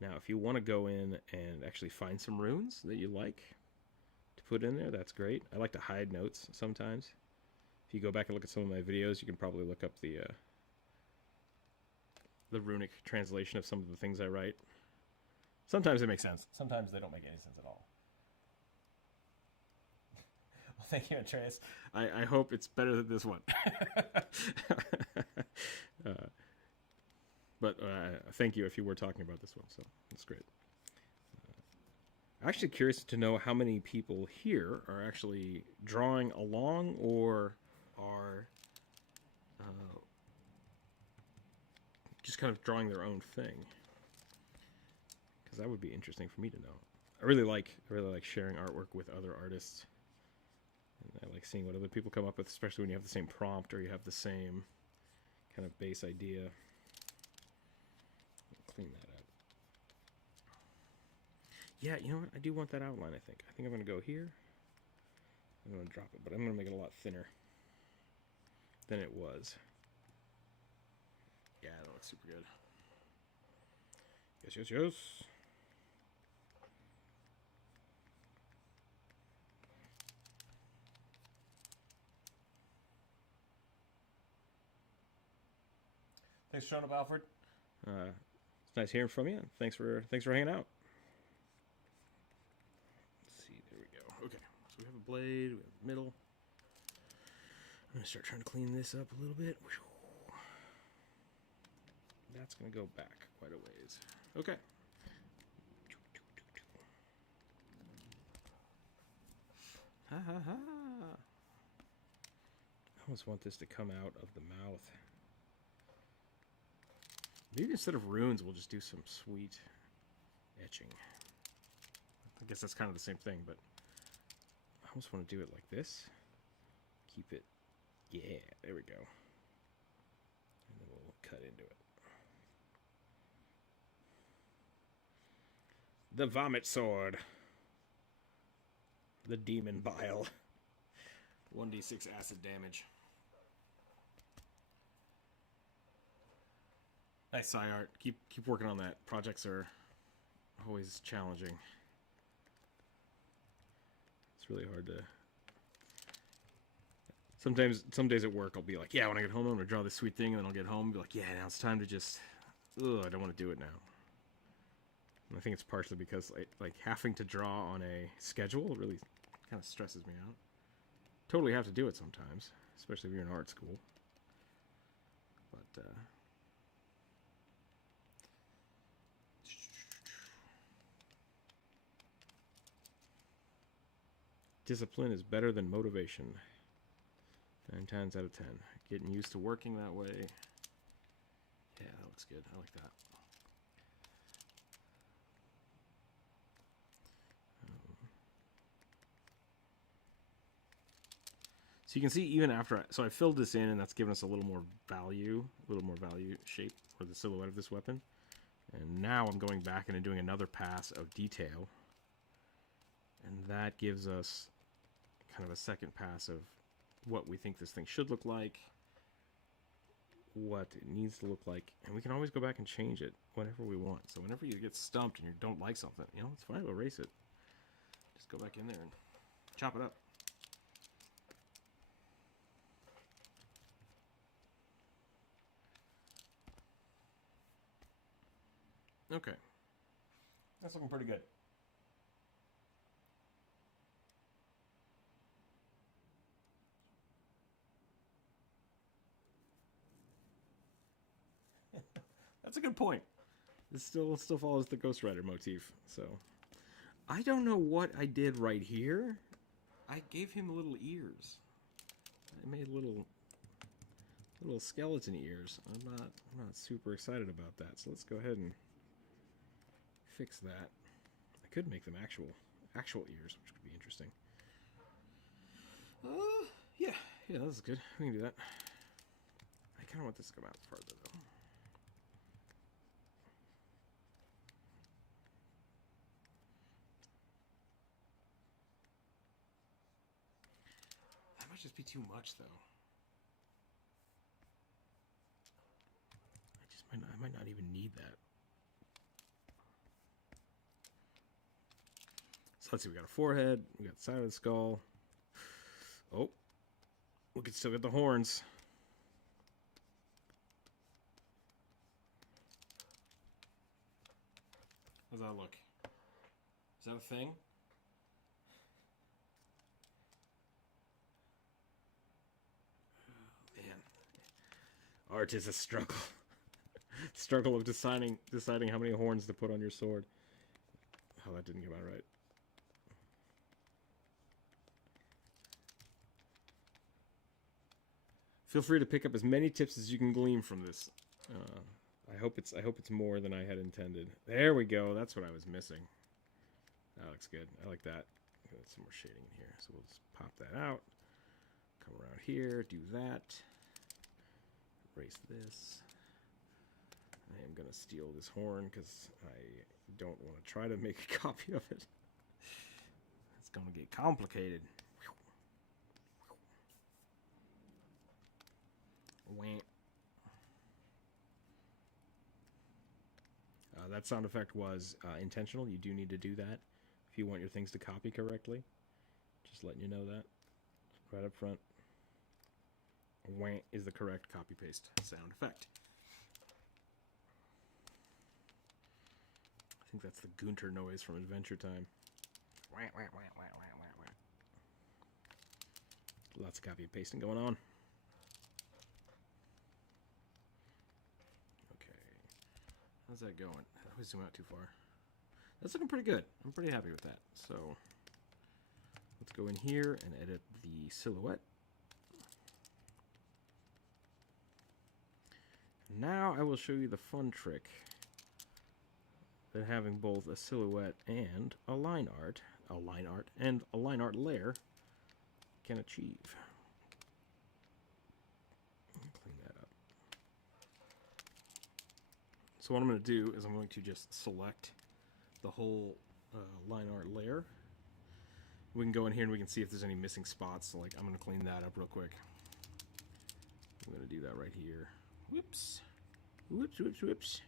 Now, if you want to go in and actually find some runes that you like to put in there, that's great. I like to hide notes sometimes. If you go back and look at some of my videos, you can probably look up the runic translation of some of the things I write. Sometimes they make sense. Sometimes they don't make any sense at all. Well, thank you, Andreas. I hope it's better than this one. But thank you if you were talking about this one, so that's great. I'm actually curious to know how many people here are actually drawing along or are just kind of drawing their own thing. Because that would be interesting for me to know. I really like sharing artwork with other artists. And I like seeing what other people come up with, especially when you have the same prompt or you have the same kind of base idea. Clean that up. Yeah, you know what? I do want that outline, I think. I think I'm going to go here. I'm going to drop it, but I'm going to make it a lot thinner than it was. Yeah, that looks super good. Yes, yes, yes. Thanks for showing up, Alfred. It's nice hearing from you. Thanks for hanging out. Let's see, there we go. Okay, so we have a blade, we have a middle. I'm gonna start trying to clean this up a little bit. That's gonna go back quite a ways. Okay. Ha ha ha. I almost want this to come out of the mouth. Maybe instead of runes, we'll just do some sweet etching. I guess that's kind of the same thing, but I almost want to do it like this. Keep it. Yeah, there we go. And then we'll cut into it. The vomit sword. The demon bile. 1d6 acid damage. Nice sci art. Keep working on that. Projects are always challenging. It's really hard to. Sometimes, some days at work, I'll be like, "Yeah, when I get home, I'm gonna draw this sweet thing," and then I'll get home and be like, "Yeah, now it's time to just, I don't want to do it now." And I think it's partially because like having to draw on a schedule really kind of stresses me out. Totally have to do it sometimes, especially if you're in art school. But discipline is better than motivation. 9 times out of 10. Getting used to working that way. Yeah, that looks good. I like that. So you can see even after, so I filled this in and that's given us a little more value shape. or the silhouette of this weapon. And now I'm going back in and doing another pass of detail. And that gives us kind of a second pass of what we think this thing should look like, what it needs to look like, and we can always go back and change it whenever we want. So whenever you get stumped and you don't like something, you know, it's fine to erase it. Just go back in there and chop it up. Okay. That's looking pretty good. That's a good point. This still follows the Ghost Rider motif. So I don't know what I did right here. I gave him little ears. I made little skeleton ears. I'm not super excited about that. So let's go ahead and fix that. I could make them actual ears, which could be interesting. Yeah, this is good. We can do that. I kind of want this to come out farther though. That might just be too much though. I might not even need that. So let's see, we got a forehead, we got the side of the skull. Oh, we can still get the horns. How's that look? Is that a thing? Oh, man. Art is a struggle. Struggle of deciding how many horns to put on your sword. Oh, that didn't come out right. Feel free to pick up as many tips as you can glean from this. I hope it's more than I had intended. There we go. That's what I was missing. That looks good. I like that. Got some more shading in here, so we'll just pop that out. Come around here, do that. Erase this. I am gonna steal this horn because I don't want to try to make a copy of it. It's gonna get complicated. That sound effect was intentional. You do need to do that if you want your things to copy correctly. Just letting you know that right up front. Wah is the correct copy paste sound effect. I think that's the Gunter noise from Adventure Time. Wah, wah, wah, wah, wah, wah, wah. Lots of copy and pasting going on. How's that going? I always zoom out too far. That's looking pretty good. I'm pretty happy with that. So let's go in here and edit the silhouette. Now I will show you the fun trick that having both a silhouette and a line art layer can achieve. Clean that up. So what I'm going to do is I'm going to just select the whole line art layer. We can go in here and we can see if there's any missing spots. So like I'm going to clean that up real quick. I'm going to do that right here. Whoops. Whoops, whoops, whoops.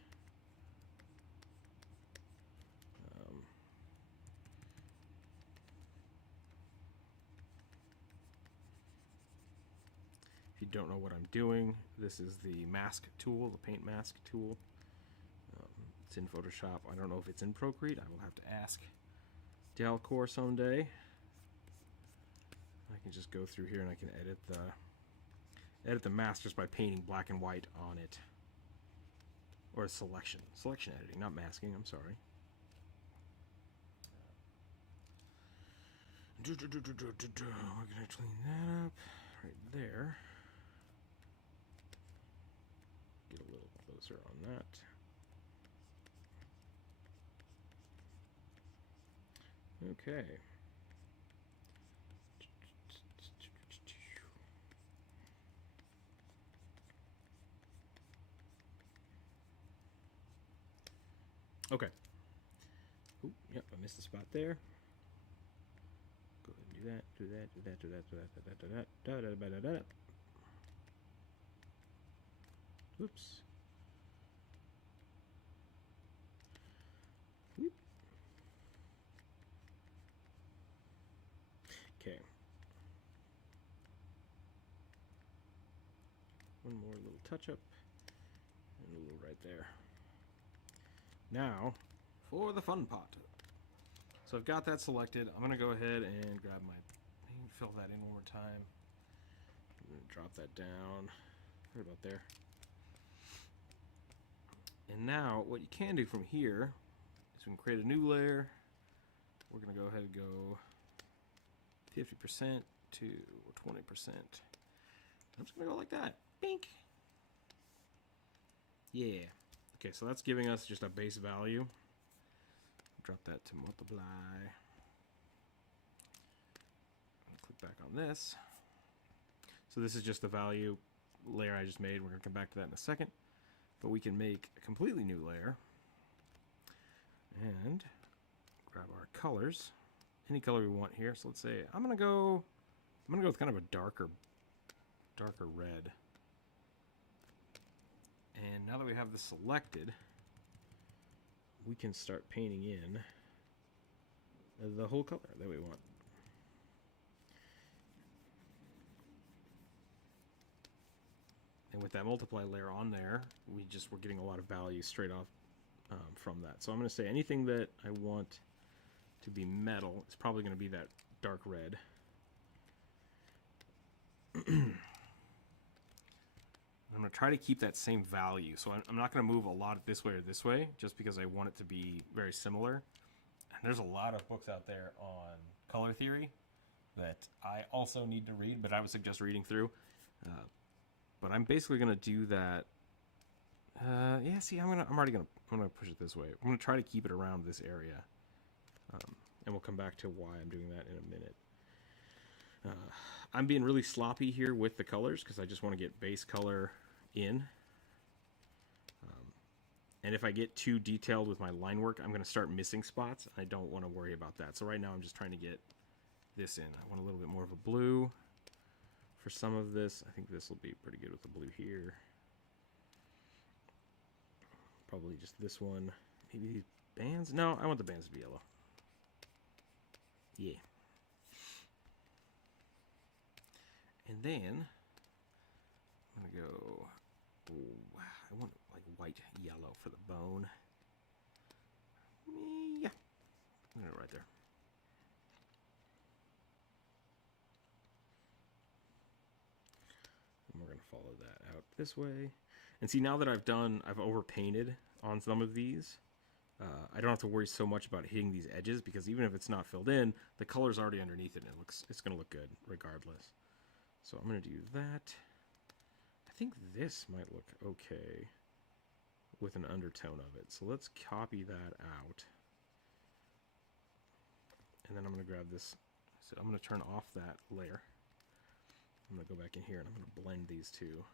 If you don't know what I'm doing, this is the mask tool, the paint mask tool. It's in Photoshop. I don't know if it's in Procreate. I will have to ask Dalcor someday. I can just go through here and I can edit the mask just by painting black and white on it. Or selection editing, not masking. I'm sorry. We're gonna clean that up right there. Get a little closer on that. Okay. Okay. Oop, yep, I missed a spot there. Go ahead and do that, do that, do that, do that, do that, do that, do that, da da da da da. Oops. Okay. One more little touch up. And a little right there. Now, for the fun part. So I've got that selected. I'm going to go ahead and grab my... fill that in one more time. I'm going to drop that down. Right about there. And now, what you can do from here is we can create a new layer. We're going to go ahead and go 50% to 20%. I'm just going to go like that. Bink! Yeah. Okay, so that's giving us just a base value. Drop that to multiply. Click back on this. So this is just the value layer I just made. We're going to come back to that in a second. But we can make a completely new layer. And grab our colors. Any color we want here. So let's say I'm gonna go with kind of a darker red. And now that we have this selected, we can start painting in the whole color that we want. And with that multiply layer on there, we're getting a lot of value straight off from that. So I'm going to say anything that I want to be metal is probably going to be that dark red. I'm going to try to keep that same value. So I'm not going to move a lot this way or this way, just because I want it to be very similar. And there's a lot of books out there on color theory that I also need to read, but I would suggest reading through. But I'm basically going to do that. Yeah, see, I'm gonna push it this way. I'm gonna try to keep it around this area, and we'll come back to why I'm doing that in a minute. I'm being really sloppy here with the colors because I just want to get base color in. And if I get too detailed with my line work, I'm going to start missing spots. I don't want to worry about that. So right now I'm just trying to get this in. I want a little bit more of a blue for some of this. I think this will be pretty good with the blue here. Probably just this one. Maybe these bands? No, I want the bands to be yellow. Yeah. And then I'm going to go... Oh, I want like white yellow for the bone. Yeah. I'm going to right there. And we're going to follow that out this way. And see, now that I've overpainted on some of these, I don't have to worry so much about hitting these edges, because even if it's not filled in, the color's already underneath it, and it's going to look good regardless. So I'm going to do that. I think this might look okay with an undertone of it. So let's copy that out. And then I'm going to grab this. So I'm going to turn off that layer. I'm going to go back in here and I'm going to blend these two.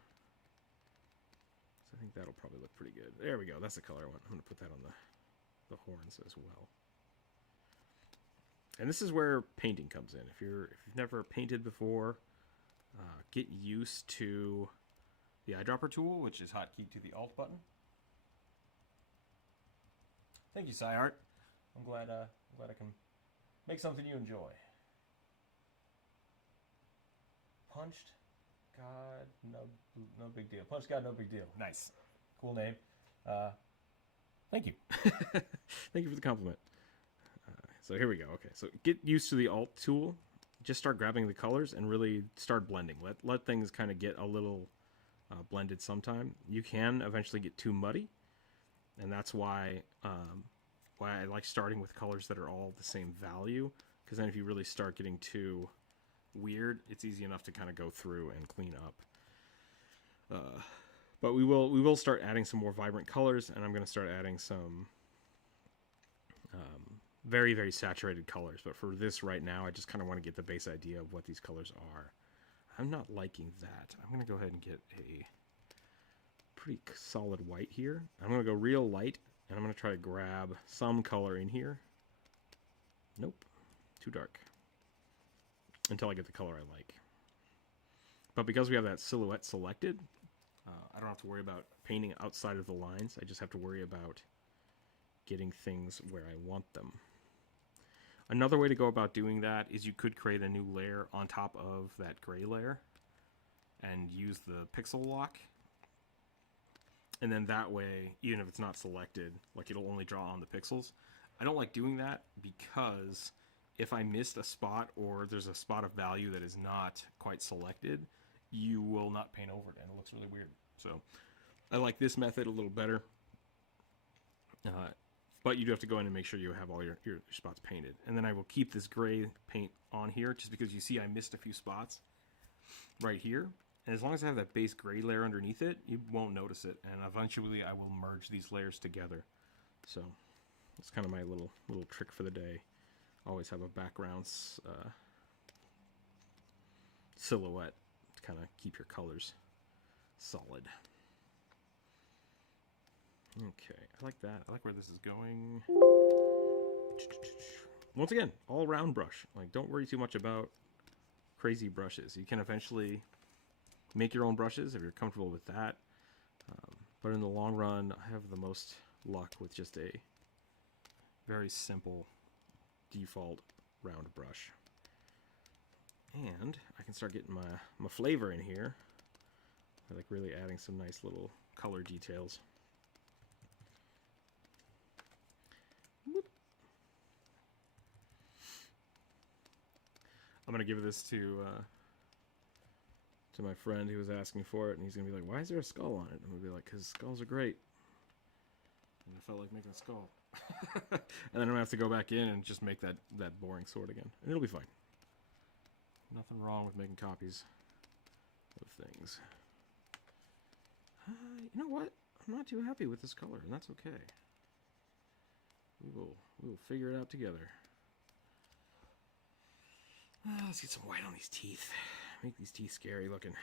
So I think that'll probably look pretty good. There we go. That's the color I want. I'm going to put that on the horns as well. And this is where painting comes in. If you've never painted before, get used to the eyedropper tool, which is hotkey to the Alt button. Thank you, SciArt. I'm glad I can make something you enjoy. Punched God, no big deal. Punched God, no big deal. Nice, cool name. Thank you. Thank you for the compliment. So here we go. Okay, so get used to the Alt tool. Just start grabbing the colors and really start blending. Let things kind of get a little blended sometime. You can eventually get too muddy, and that's why I like starting with colors that are all the same value, because then if you really start getting too weird, it's easy enough to kind of go through and clean up. But we will start adding some more vibrant colors, and I'm going to start adding some very, very saturated colors. But for this right now, I just kind of want to get the base idea of what these colors are. I'm not liking that. I'm going to go ahead and get a pretty solid white here. I'm going to go real light And I'm going to try to grab some color in here. Nope, too dark. Until I get the color I like. But because we have that silhouette selected, I don't have to worry about painting outside of the lines. I just have to worry about getting things where I want them. Another way to go about doing that is you could create a new layer on top of that gray layer and use the pixel lock. And then that way, even if it's not selected, like it'll only draw on the pixels. I don't like doing that because if I missed a spot or there's a spot of value that is not quite selected, you will not paint over it and it looks really weird. So I like this method a little better. But you do have to go in and make sure you have all your spots painted. And then I will keep this gray paint on here just because you see I missed a few spots right here. And as long as I have that base gray layer underneath it, you won't notice it. And eventually I will merge these layers together. So that's kind of my little trick for the day. Always have a background silhouette to kind of keep your colors solid. Okay, I like that. I like where this is going. Once again, all round brush. Like, don't worry too much about crazy brushes. You can eventually make your own brushes if you're comfortable with that. But in the long run, I have the most luck with just a very simple default round brush. And I can start getting my flavor in here. I like really adding some nice little color details. I'm gonna give this to my friend who was asking for it, and he's gonna be like, "Why is there a skull on it?" I'm gonna be like, "Cause skulls are great." And I felt like making a skull, and then I'm gonna have to go back in and just make that boring sword again, and it'll be fine. Nothing wrong with making copies of things. You know what? I'm not too happy with this color, and that's okay. We will figure it out together. Let's get some white on these teeth. Make these teeth scary looking.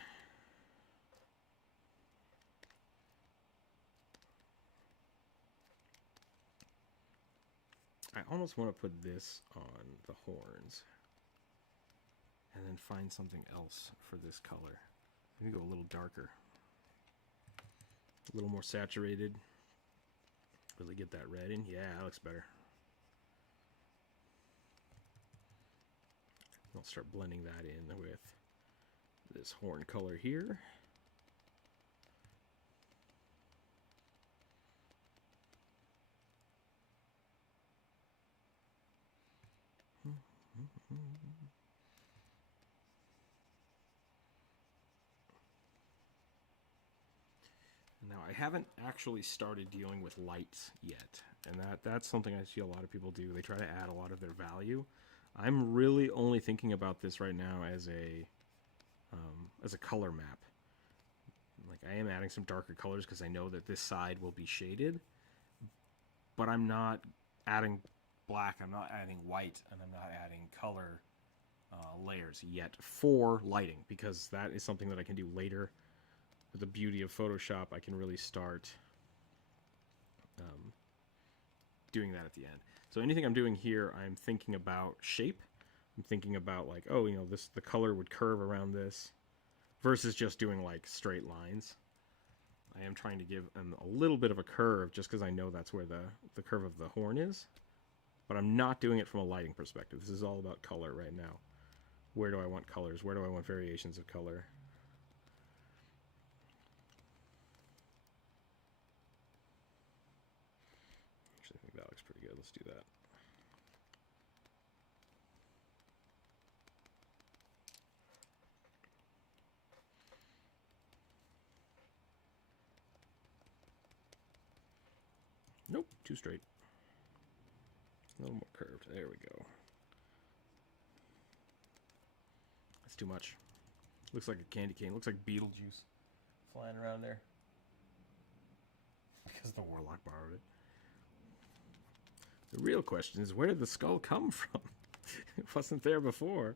I almost want to put this on the horns. And then find something else for this color. Maybe go a little darker. A little more saturated. Really get that red in. Yeah, that looks better. I'll start blending that in with this horn color here. Now, I haven't actually started dealing with lights yet, and that's something I see a lot of people do. They try to add a lot of their value. I'm really only thinking about this right now as a color map. Like, I am adding some darker colors because I know that this side will be shaded, but I'm not adding black, I'm not adding white, and I'm not adding color layers yet for lighting, because that is something that I can do later. With the beauty of Photoshop, I can really start doing that at the end. So anything I'm doing here, I'm thinking about shape. I'm thinking about, like, oh, you know, the color would curve around this, versus just doing like straight lines. I am trying to give them a little bit of a curve just because I know that's where the curve of the horn is. But I'm not doing it from a lighting perspective. This is all about color right now. Where do I want colors? Where do I want variations of color? Actually, I think that looks pretty good. Let's do that. Nope, too straight. A little more curved. There we go. That's too much. Looks like a candy cane. Looks like Beetlejuice flying around there. Because the Warlock borrowed it. The real question is, where did the skull come from? It wasn't there before.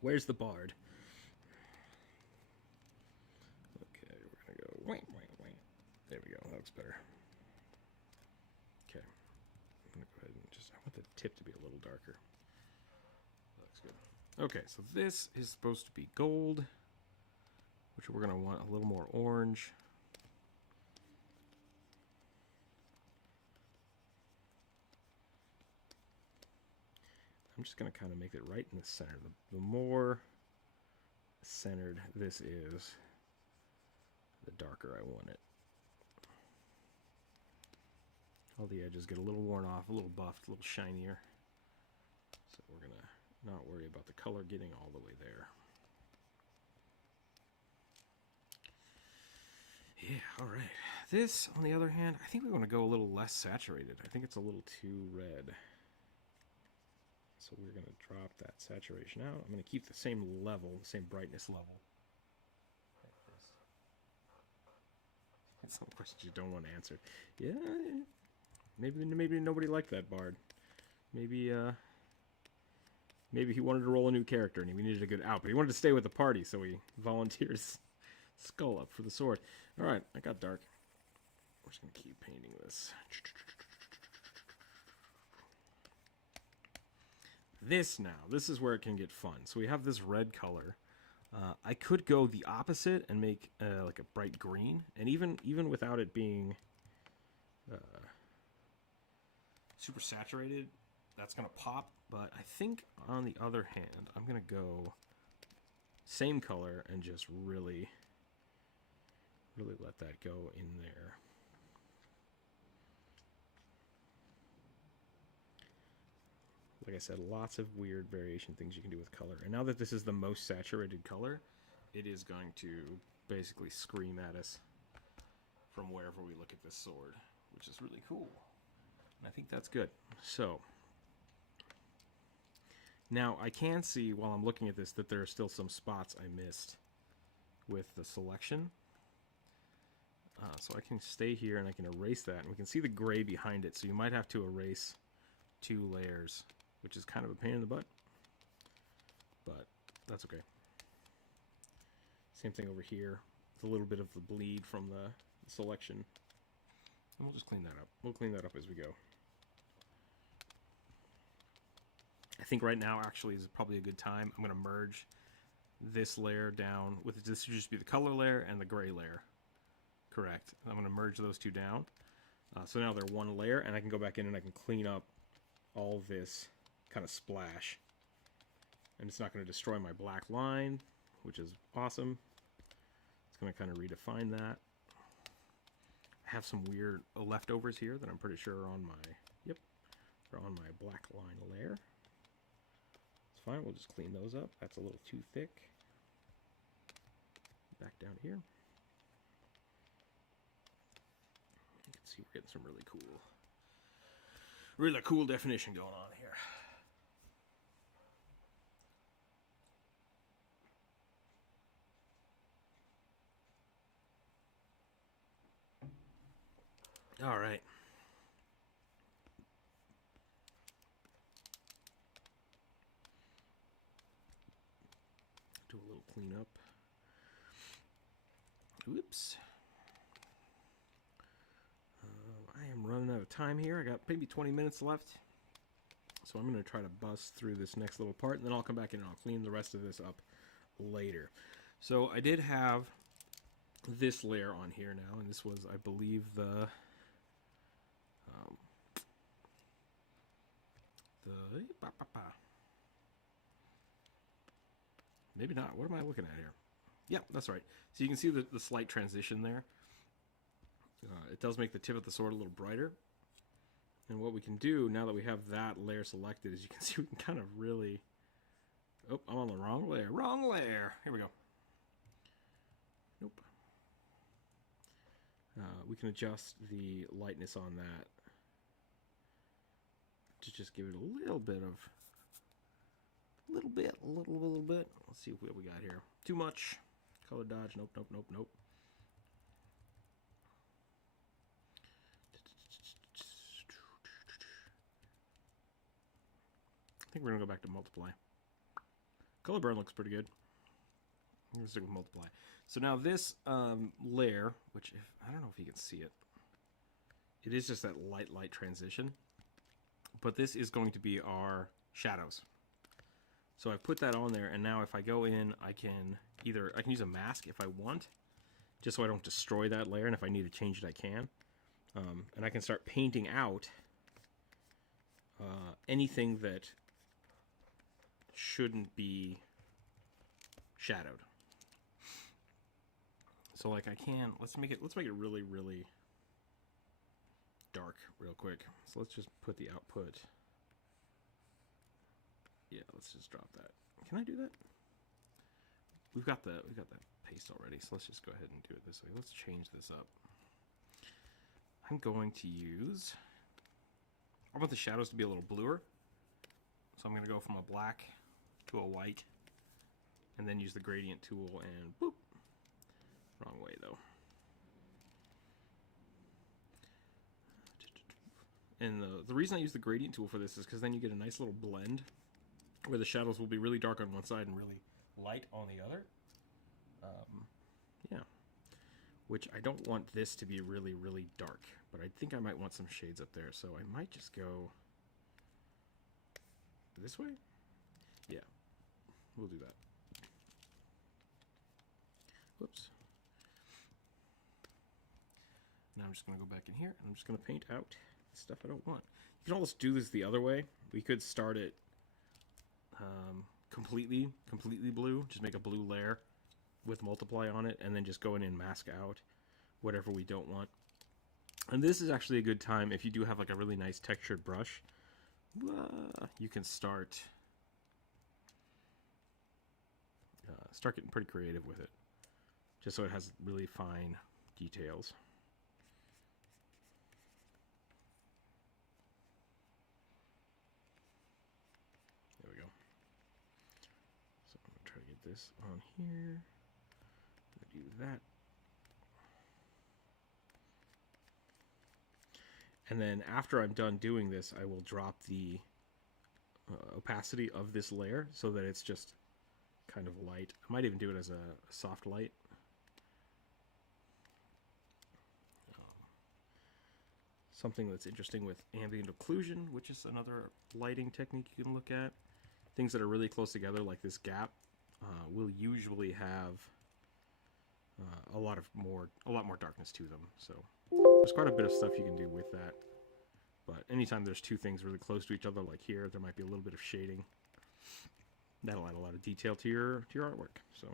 Where's the bard? Okay, we're gonna go. Wait. looks better. Okay. I'm going to go ahead and I want the tip to be a little darker. That looks good. Okay, so this is supposed to be gold, which we're going to want a little more orange. I'm just going to kind of make it right in the center. The more centered this is, the darker I want it. All the edges get a little worn off, a little buffed, a little shinier. So we're going to not worry about the color getting all the way there. Yeah, all right. This, on the other hand, I think we want to go a little less saturated. I think it's a little too red. So we're going to drop that saturation out. I'm going to keep the same level, the same brightness level. That's some questions you don't want answered. Yeah, maybe nobody liked that bard. Maybe maybe he wanted to roll a new character and we needed a good out, but he wanted to stay with the party, so he volunteered his skull up for the sword. All right, I got dark. We're just going to keep painting this. This is where it can get fun. So we have this red color. I could go the opposite and make like a bright green, and even without it being super saturated, that's gonna pop. But I think on the other hand, I'm gonna go same color and just really let that go in there. Like I said, lots of weird variation things you can do with color. And now that this is the most saturated color, it is going to basically scream at us from wherever we look at this sword, which is really cool. And I think that's good. So, now I can see while I'm looking at this that there are still some spots I missed with the selection. So I can stay here and I can erase that. And we can see the gray behind it, so you might have to erase 2 layers, which is kind of a pain in the butt, but that's okay. Same thing over here. It's a little bit of the bleed from the selection. And we'll just clean that up. We'll clean that up as we go. I think right now actually is probably a good time. I'm going to merge this layer down with this should just be the color layer and the gray layer. Correct. I'm going to merge those 2 down. So now they're one layer, and I can go back in and I can clean up all this kind of splash, and it's not going to destroy my black line, which is awesome. It's going to kind of redefine that. I have some weird leftovers here that I'm pretty sure are on my they're on my black line layer. It's fine, we'll just clean those up. That's a little too thick. Back down here. You can see we're getting some really cool definition going on here. All right. Do a little cleanup. Oops. I am running out of time here. I got maybe 20 minutes left. So I'm going to try to bust through this next little part, and then I'll come back in and I'll clean the rest of this up later. So I did have this layer on here now, and this was, I believe, maybe not. What am I looking at here? Yeah, that's right. So you can see the slight transition there. It does make the tip of the sword a little brighter. And what we can do, now that we have that layer selected, is you can see we can kind of really... Oh, I'm on the wrong layer. Wrong layer! Here we go. Nope. We can adjust the lightness on that to just give it a little bit of... a little bit. Let's see what we got here. Too much. Color dodge. Nope, nope, nope, nope. I think we're going to go back to multiply. Color burn looks pretty good. I'm going to stick with multiply. So now this layer, which I don't know if you can see it. it is just that light transition. But this is going to be our shadows. So I've put that on there, and now if I go in, I can use a mask if I want, just so I don't destroy that layer, and if I need to change it, I can. And I can start painting out anything that shouldn't be shadowed. So like I can, let's make it really, really dark real quick. So let's just put the output. Yeah, let's just drop that. Can I do that? We've got that paste already, so let's just go ahead and do it this way. Let's change this up. I'm going to use, I want the shadows to be a little bluer. So I'm going to go from a black to a white, and then use the gradient tool and boop. Wrong way though. And the reason I use the gradient tool for this is because then you get a nice little blend where the shadows will be really dark on one side and really light on the other. Yeah. Which I don't want this to be really, really dark, but I think I might want some shades up there, so I might just go this way? Yeah, we'll do that. Whoops. Now I'm just going to go back in here, and I'm just going to paint out stuff I don't want. You can almost do this the other way. We could start it completely blue, just make a blue layer with multiply on it, and then just go in and mask out whatever we don't want. And this is actually a good time if you do have like a really nice textured brush. You can start getting pretty creative with it, just so it has really fine details. There we go. So I'm going to try to get this on here. Do that. And then after I'm done doing this, I will drop the opacity of this layer so that it's just kind of light. I might even do it as a soft light. Something that's interesting with ambient occlusion, which is another lighting technique you can look at. Things that are really close together, like this gap, will usually have a lot more darkness to them. So there's quite a bit of stuff you can do with that. But anytime there's two things really close to each other, like here, there might be a little bit of shading. That'll add a lot of detail to your artwork. So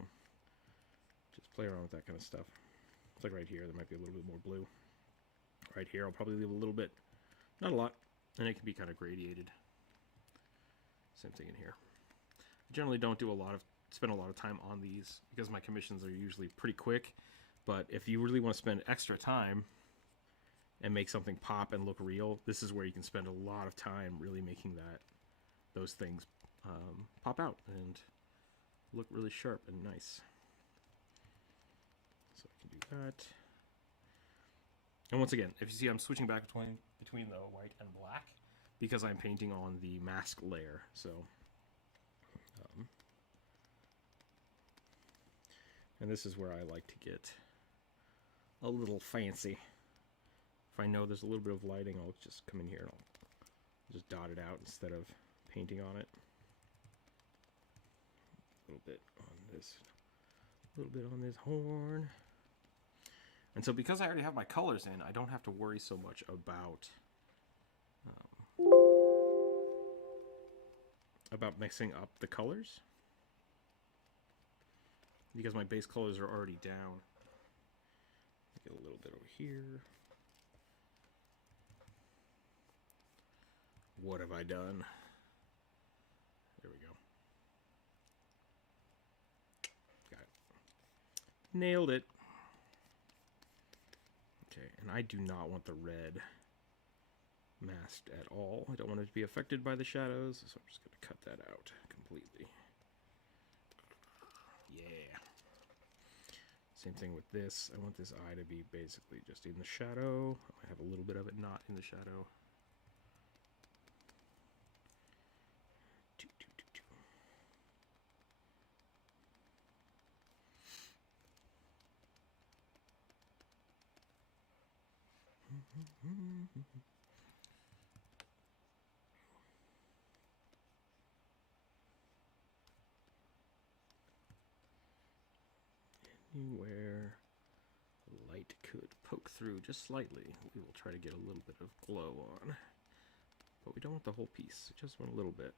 just play around with that kind of stuff. It's like right here, there might be a little bit more blue. Right here, I'll probably leave a little bit, not a lot, and it can be kind of gradiated. Same thing in here. I generally don't do spend a lot of time on these because my commissions are usually pretty quick. But if you really want to spend extra time and make something pop and look real, this is where you can spend a lot of time really making those things pop out and look really sharp and nice. So I can do that. And once again, if you see, I'm switching back between the white and black because I'm painting on the mask layer. So, and this is where I like to get a little fancy. If I know there's a little bit of lighting, I'll just come in here and I'll just dot it out instead of painting on it. A little bit on this horn. And so because I already have my colors in, I don't have to worry so much about mixing up the colors, because my base colors are already down. Get a little bit over here. What have I done? There we go. Got it. Nailed it. Okay, and I do not want the red masked at all. I don't want it to be affected by the shadows, so I'm just going to cut that out completely. Yeah. Same thing with this. I want this eye to be basically just in the shadow. I have a little bit of it not in the shadow. Anywhere light could poke through just slightly, we will try to get a little bit of glow on. But we don't want the whole piece, we just want a little bit.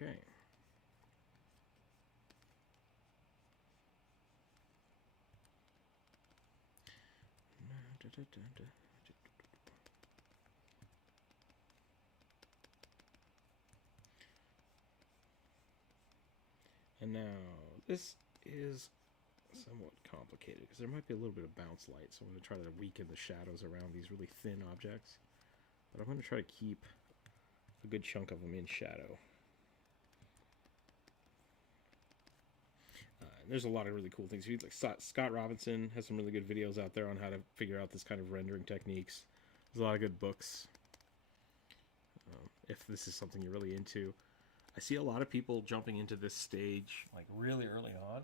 Okay. And now, this is somewhat complicated because there might be a little bit of bounce light, so I'm going to try to weaken the shadows around these really thin objects. But I'm going to try to keep a good chunk of them in shadow. There's a lot of really cool things. Like Scott Robinson has some really good videos out there on how to figure out this kind of rendering techniques. There's a lot of good books. If this is something you're really into. I see a lot of people jumping into this stage like really early on.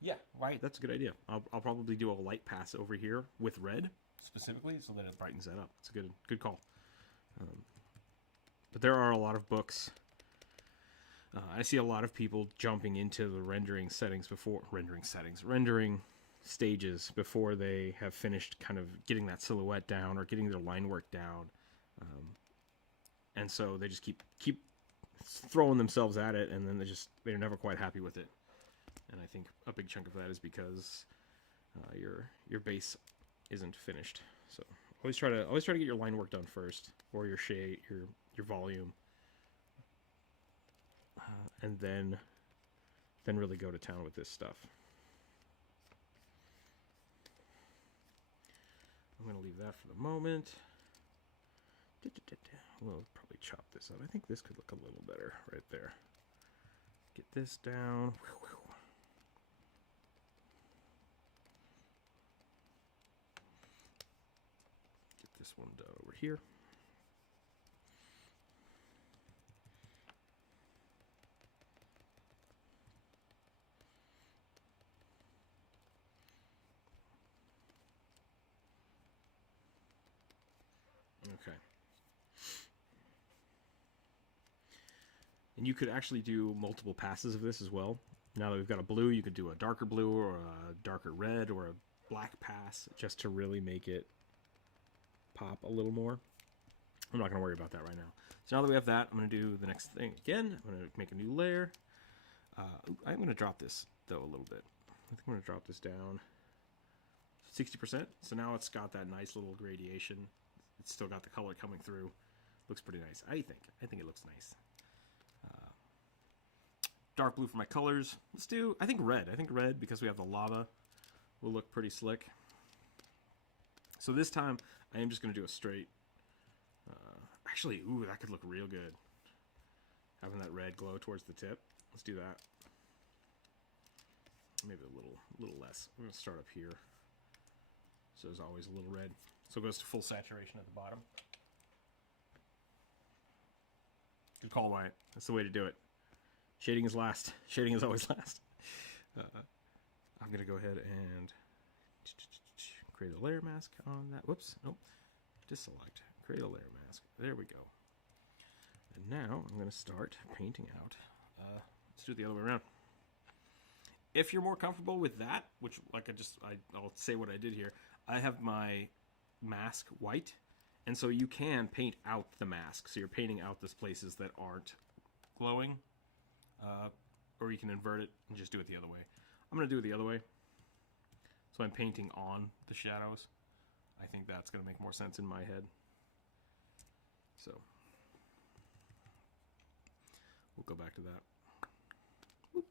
Yeah, right. That's a good idea. I'll probably do a light pass over here with red specifically so that it brightens that up. It's a good call. But there are a lot of books. I see a lot of people jumping into the rendering stages before they have finished kind of getting that silhouette down or getting their line work down. And so they just keep throwing themselves at it, and then they're never quite happy with it. And I think a big chunk of that is because your base isn't finished. So always try to get your line work done first, or your shade, your volume. And then really go to town with this stuff. I'm going to leave that for the moment. We'll probably chop this up. I think this could look a little better right there. Get this down. Get this one done over here. Okay. And you could actually do multiple passes of this as well. Now that we've got a blue, you could do a darker blue or a darker red or a black pass just to really make it pop a little more. I'm not going to worry about that right now. So now that we have that, I'm going to do the next thing again. I'm going to make a new layer. I'm going to drop this, though, a little bit. I think I'm going to drop this down 60%. So now it's got that nice little gradation. It's still got the color coming through. Looks pretty nice, I think. I think it looks nice. Dark blue for my colors. Let's do, I think red. I think red, because we have the lava, will look pretty slick. So this time, I am just going to do a straight. Actually, ooh, that could look real good. Having that red glow towards the tip. Let's do that. Maybe a little less. I'm going to start up here. So there's always a little red. So it goes to full saturation at the bottom. Good call, Wyatt. That's the way to do it. Shading is last. Shading is always last. I'm going to go ahead and create a layer mask on that. Whoops. Nope. Deselect. Create a layer mask. There we go. And now I'm going to start painting out. Let's do it the other way around. If you're more comfortable with that, which like I'll say what I did here. I have my mask white, and so you can paint out the mask. So you're painting out those places that aren't glowing, or you can invert it and just do it the other way. I'm going to do it the other way. So I'm painting on the shadows. I think that's going to make more sense in my head. So we'll go back to that. Whoop.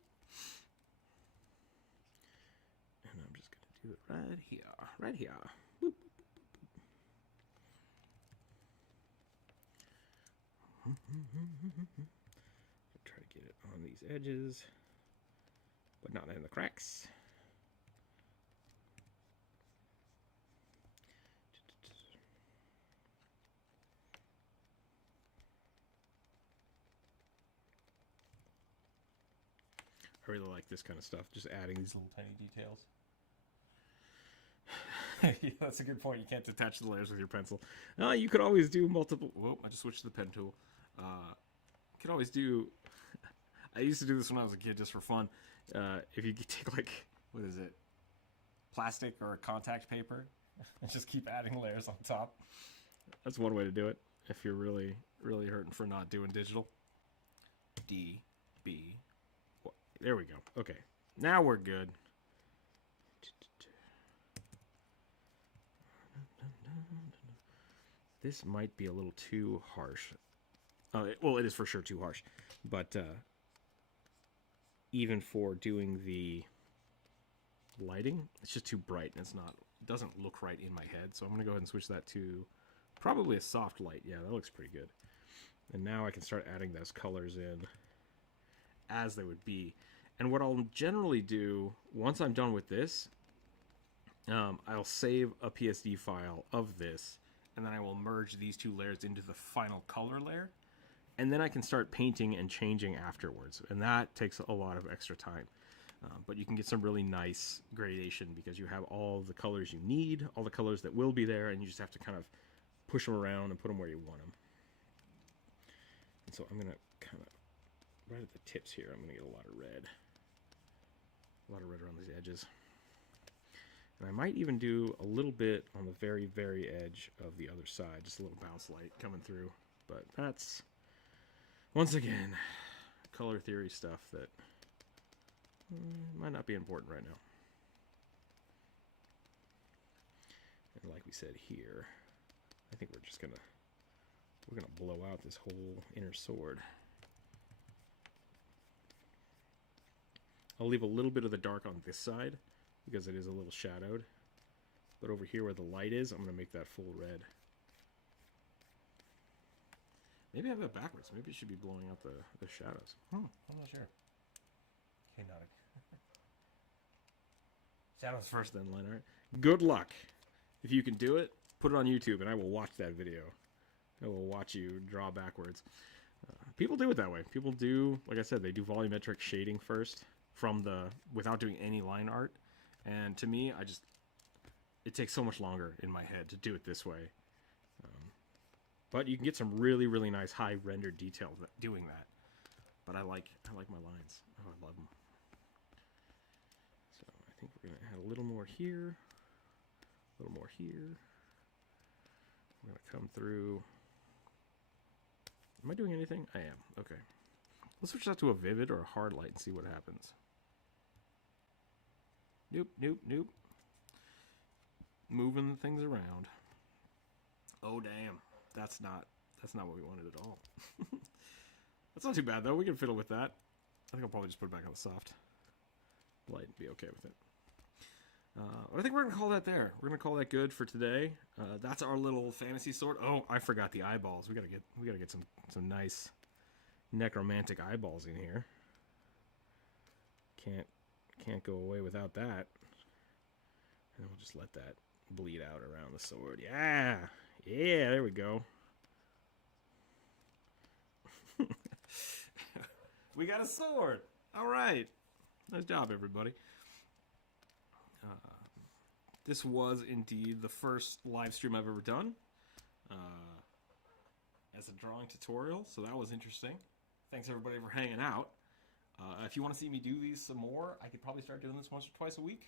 And I'm just going to do it right here. Right here. Whoop. Try to get it on these edges, but not in the cracks. I really like this kind of stuff, just adding these little tiny details. Yeah, that's a good point. You can't detach the layers with your pencil. You could always do multiple... Whoa, I just switched to the pen tool. You could always do... I used to do this when I was a kid just for fun. If you could take, like, what is it? Plastic or contact paper and just keep adding layers on top. That's one way to do it if you're really, really hurting for not doing digital. D, B. There we go. Okay. Now we're good. This might be a little too harsh. Well, it is for sure too harsh. But even for doing the lighting, it's just too bright and it doesn't look right in my head. So I'm going to go ahead and switch that to probably a soft light. Yeah, that looks pretty good. And now I can start adding those colors in as they would be. And what I'll generally do once I'm done with this, I'll save a PSD file of this, and then I will merge these two layers into the final color layer. And then I can start painting and changing afterwards. And that takes a lot of extra time. But you can get some really nice gradation because you have all the colors you need, all the colors that will be there, and you just have to kind of push them around and put them where you want them. And so I'm going to kind of, right at the tips here, I'm going to get a lot of red. A lot of red around these edges. And I might even do a little bit on the very, very edge of the other side. Just a little bounce light coming through. But that's, once again, color theory stuff that might not be important right now. And like we said here, I think we're gonna blow out this whole inner sword. I'll leave a little bit of the dark on this side because it is a little shadowed. But over here where the light is, I'm gonna make that full red. Maybe I have that backwards. Maybe it should be blowing out the shadows. I'm not sure. Okay, not shadows first, then line art. Good luck. If you can do it, put it on YouTube, and I will watch that video. I will watch you draw backwards. People do it that way. People do, like I said, they do volumetric shading first without doing any line art. And to me, it takes so much longer in my head to do it this way. But you can get some really, really nice high rendered detail doing that. But I like my lines. Oh, I love them. So I think we're going to add a little more here. A little more here. I'm going to come through. Am I doing anything? I am. Okay. Let's switch that to a vivid or a hard light and see what happens. Nope, nope, nope. Moving things around. Oh, damn. That's not what we wanted at all. That's not too bad, though. We can fiddle with that. I think I'll probably just put it back on the soft light and be okay with it. I think we're going to call that there. We're going to call that good for today. That's our little fantasy sword. Oh, I forgot the eyeballs. We gotta get some nice necromantic eyeballs in here. Can't go away without that. And we'll just let that bleed out around the sword. Yeah, there we go. We got a sword. All right. Nice job, everybody. This was indeed the first live stream I've ever done as a drawing tutorial, so that was interesting. Thanks, everybody, for hanging out. If you want to see me do these some more, I could probably start doing this once or twice a week.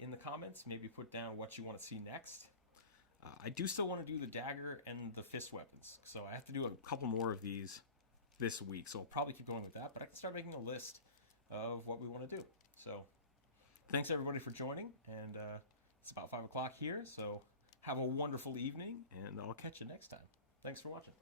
In the comments, maybe put down what you want to see next. I do still want to do the dagger and the fist weapons, so I have to do a couple more of these this week, so I'll probably keep going with that, but I can start making a list of what we want to do. So thanks, everybody, for joining, and it's about 5 o'clock here, so have a wonderful evening, and I'll catch you next time. Thanks for watching.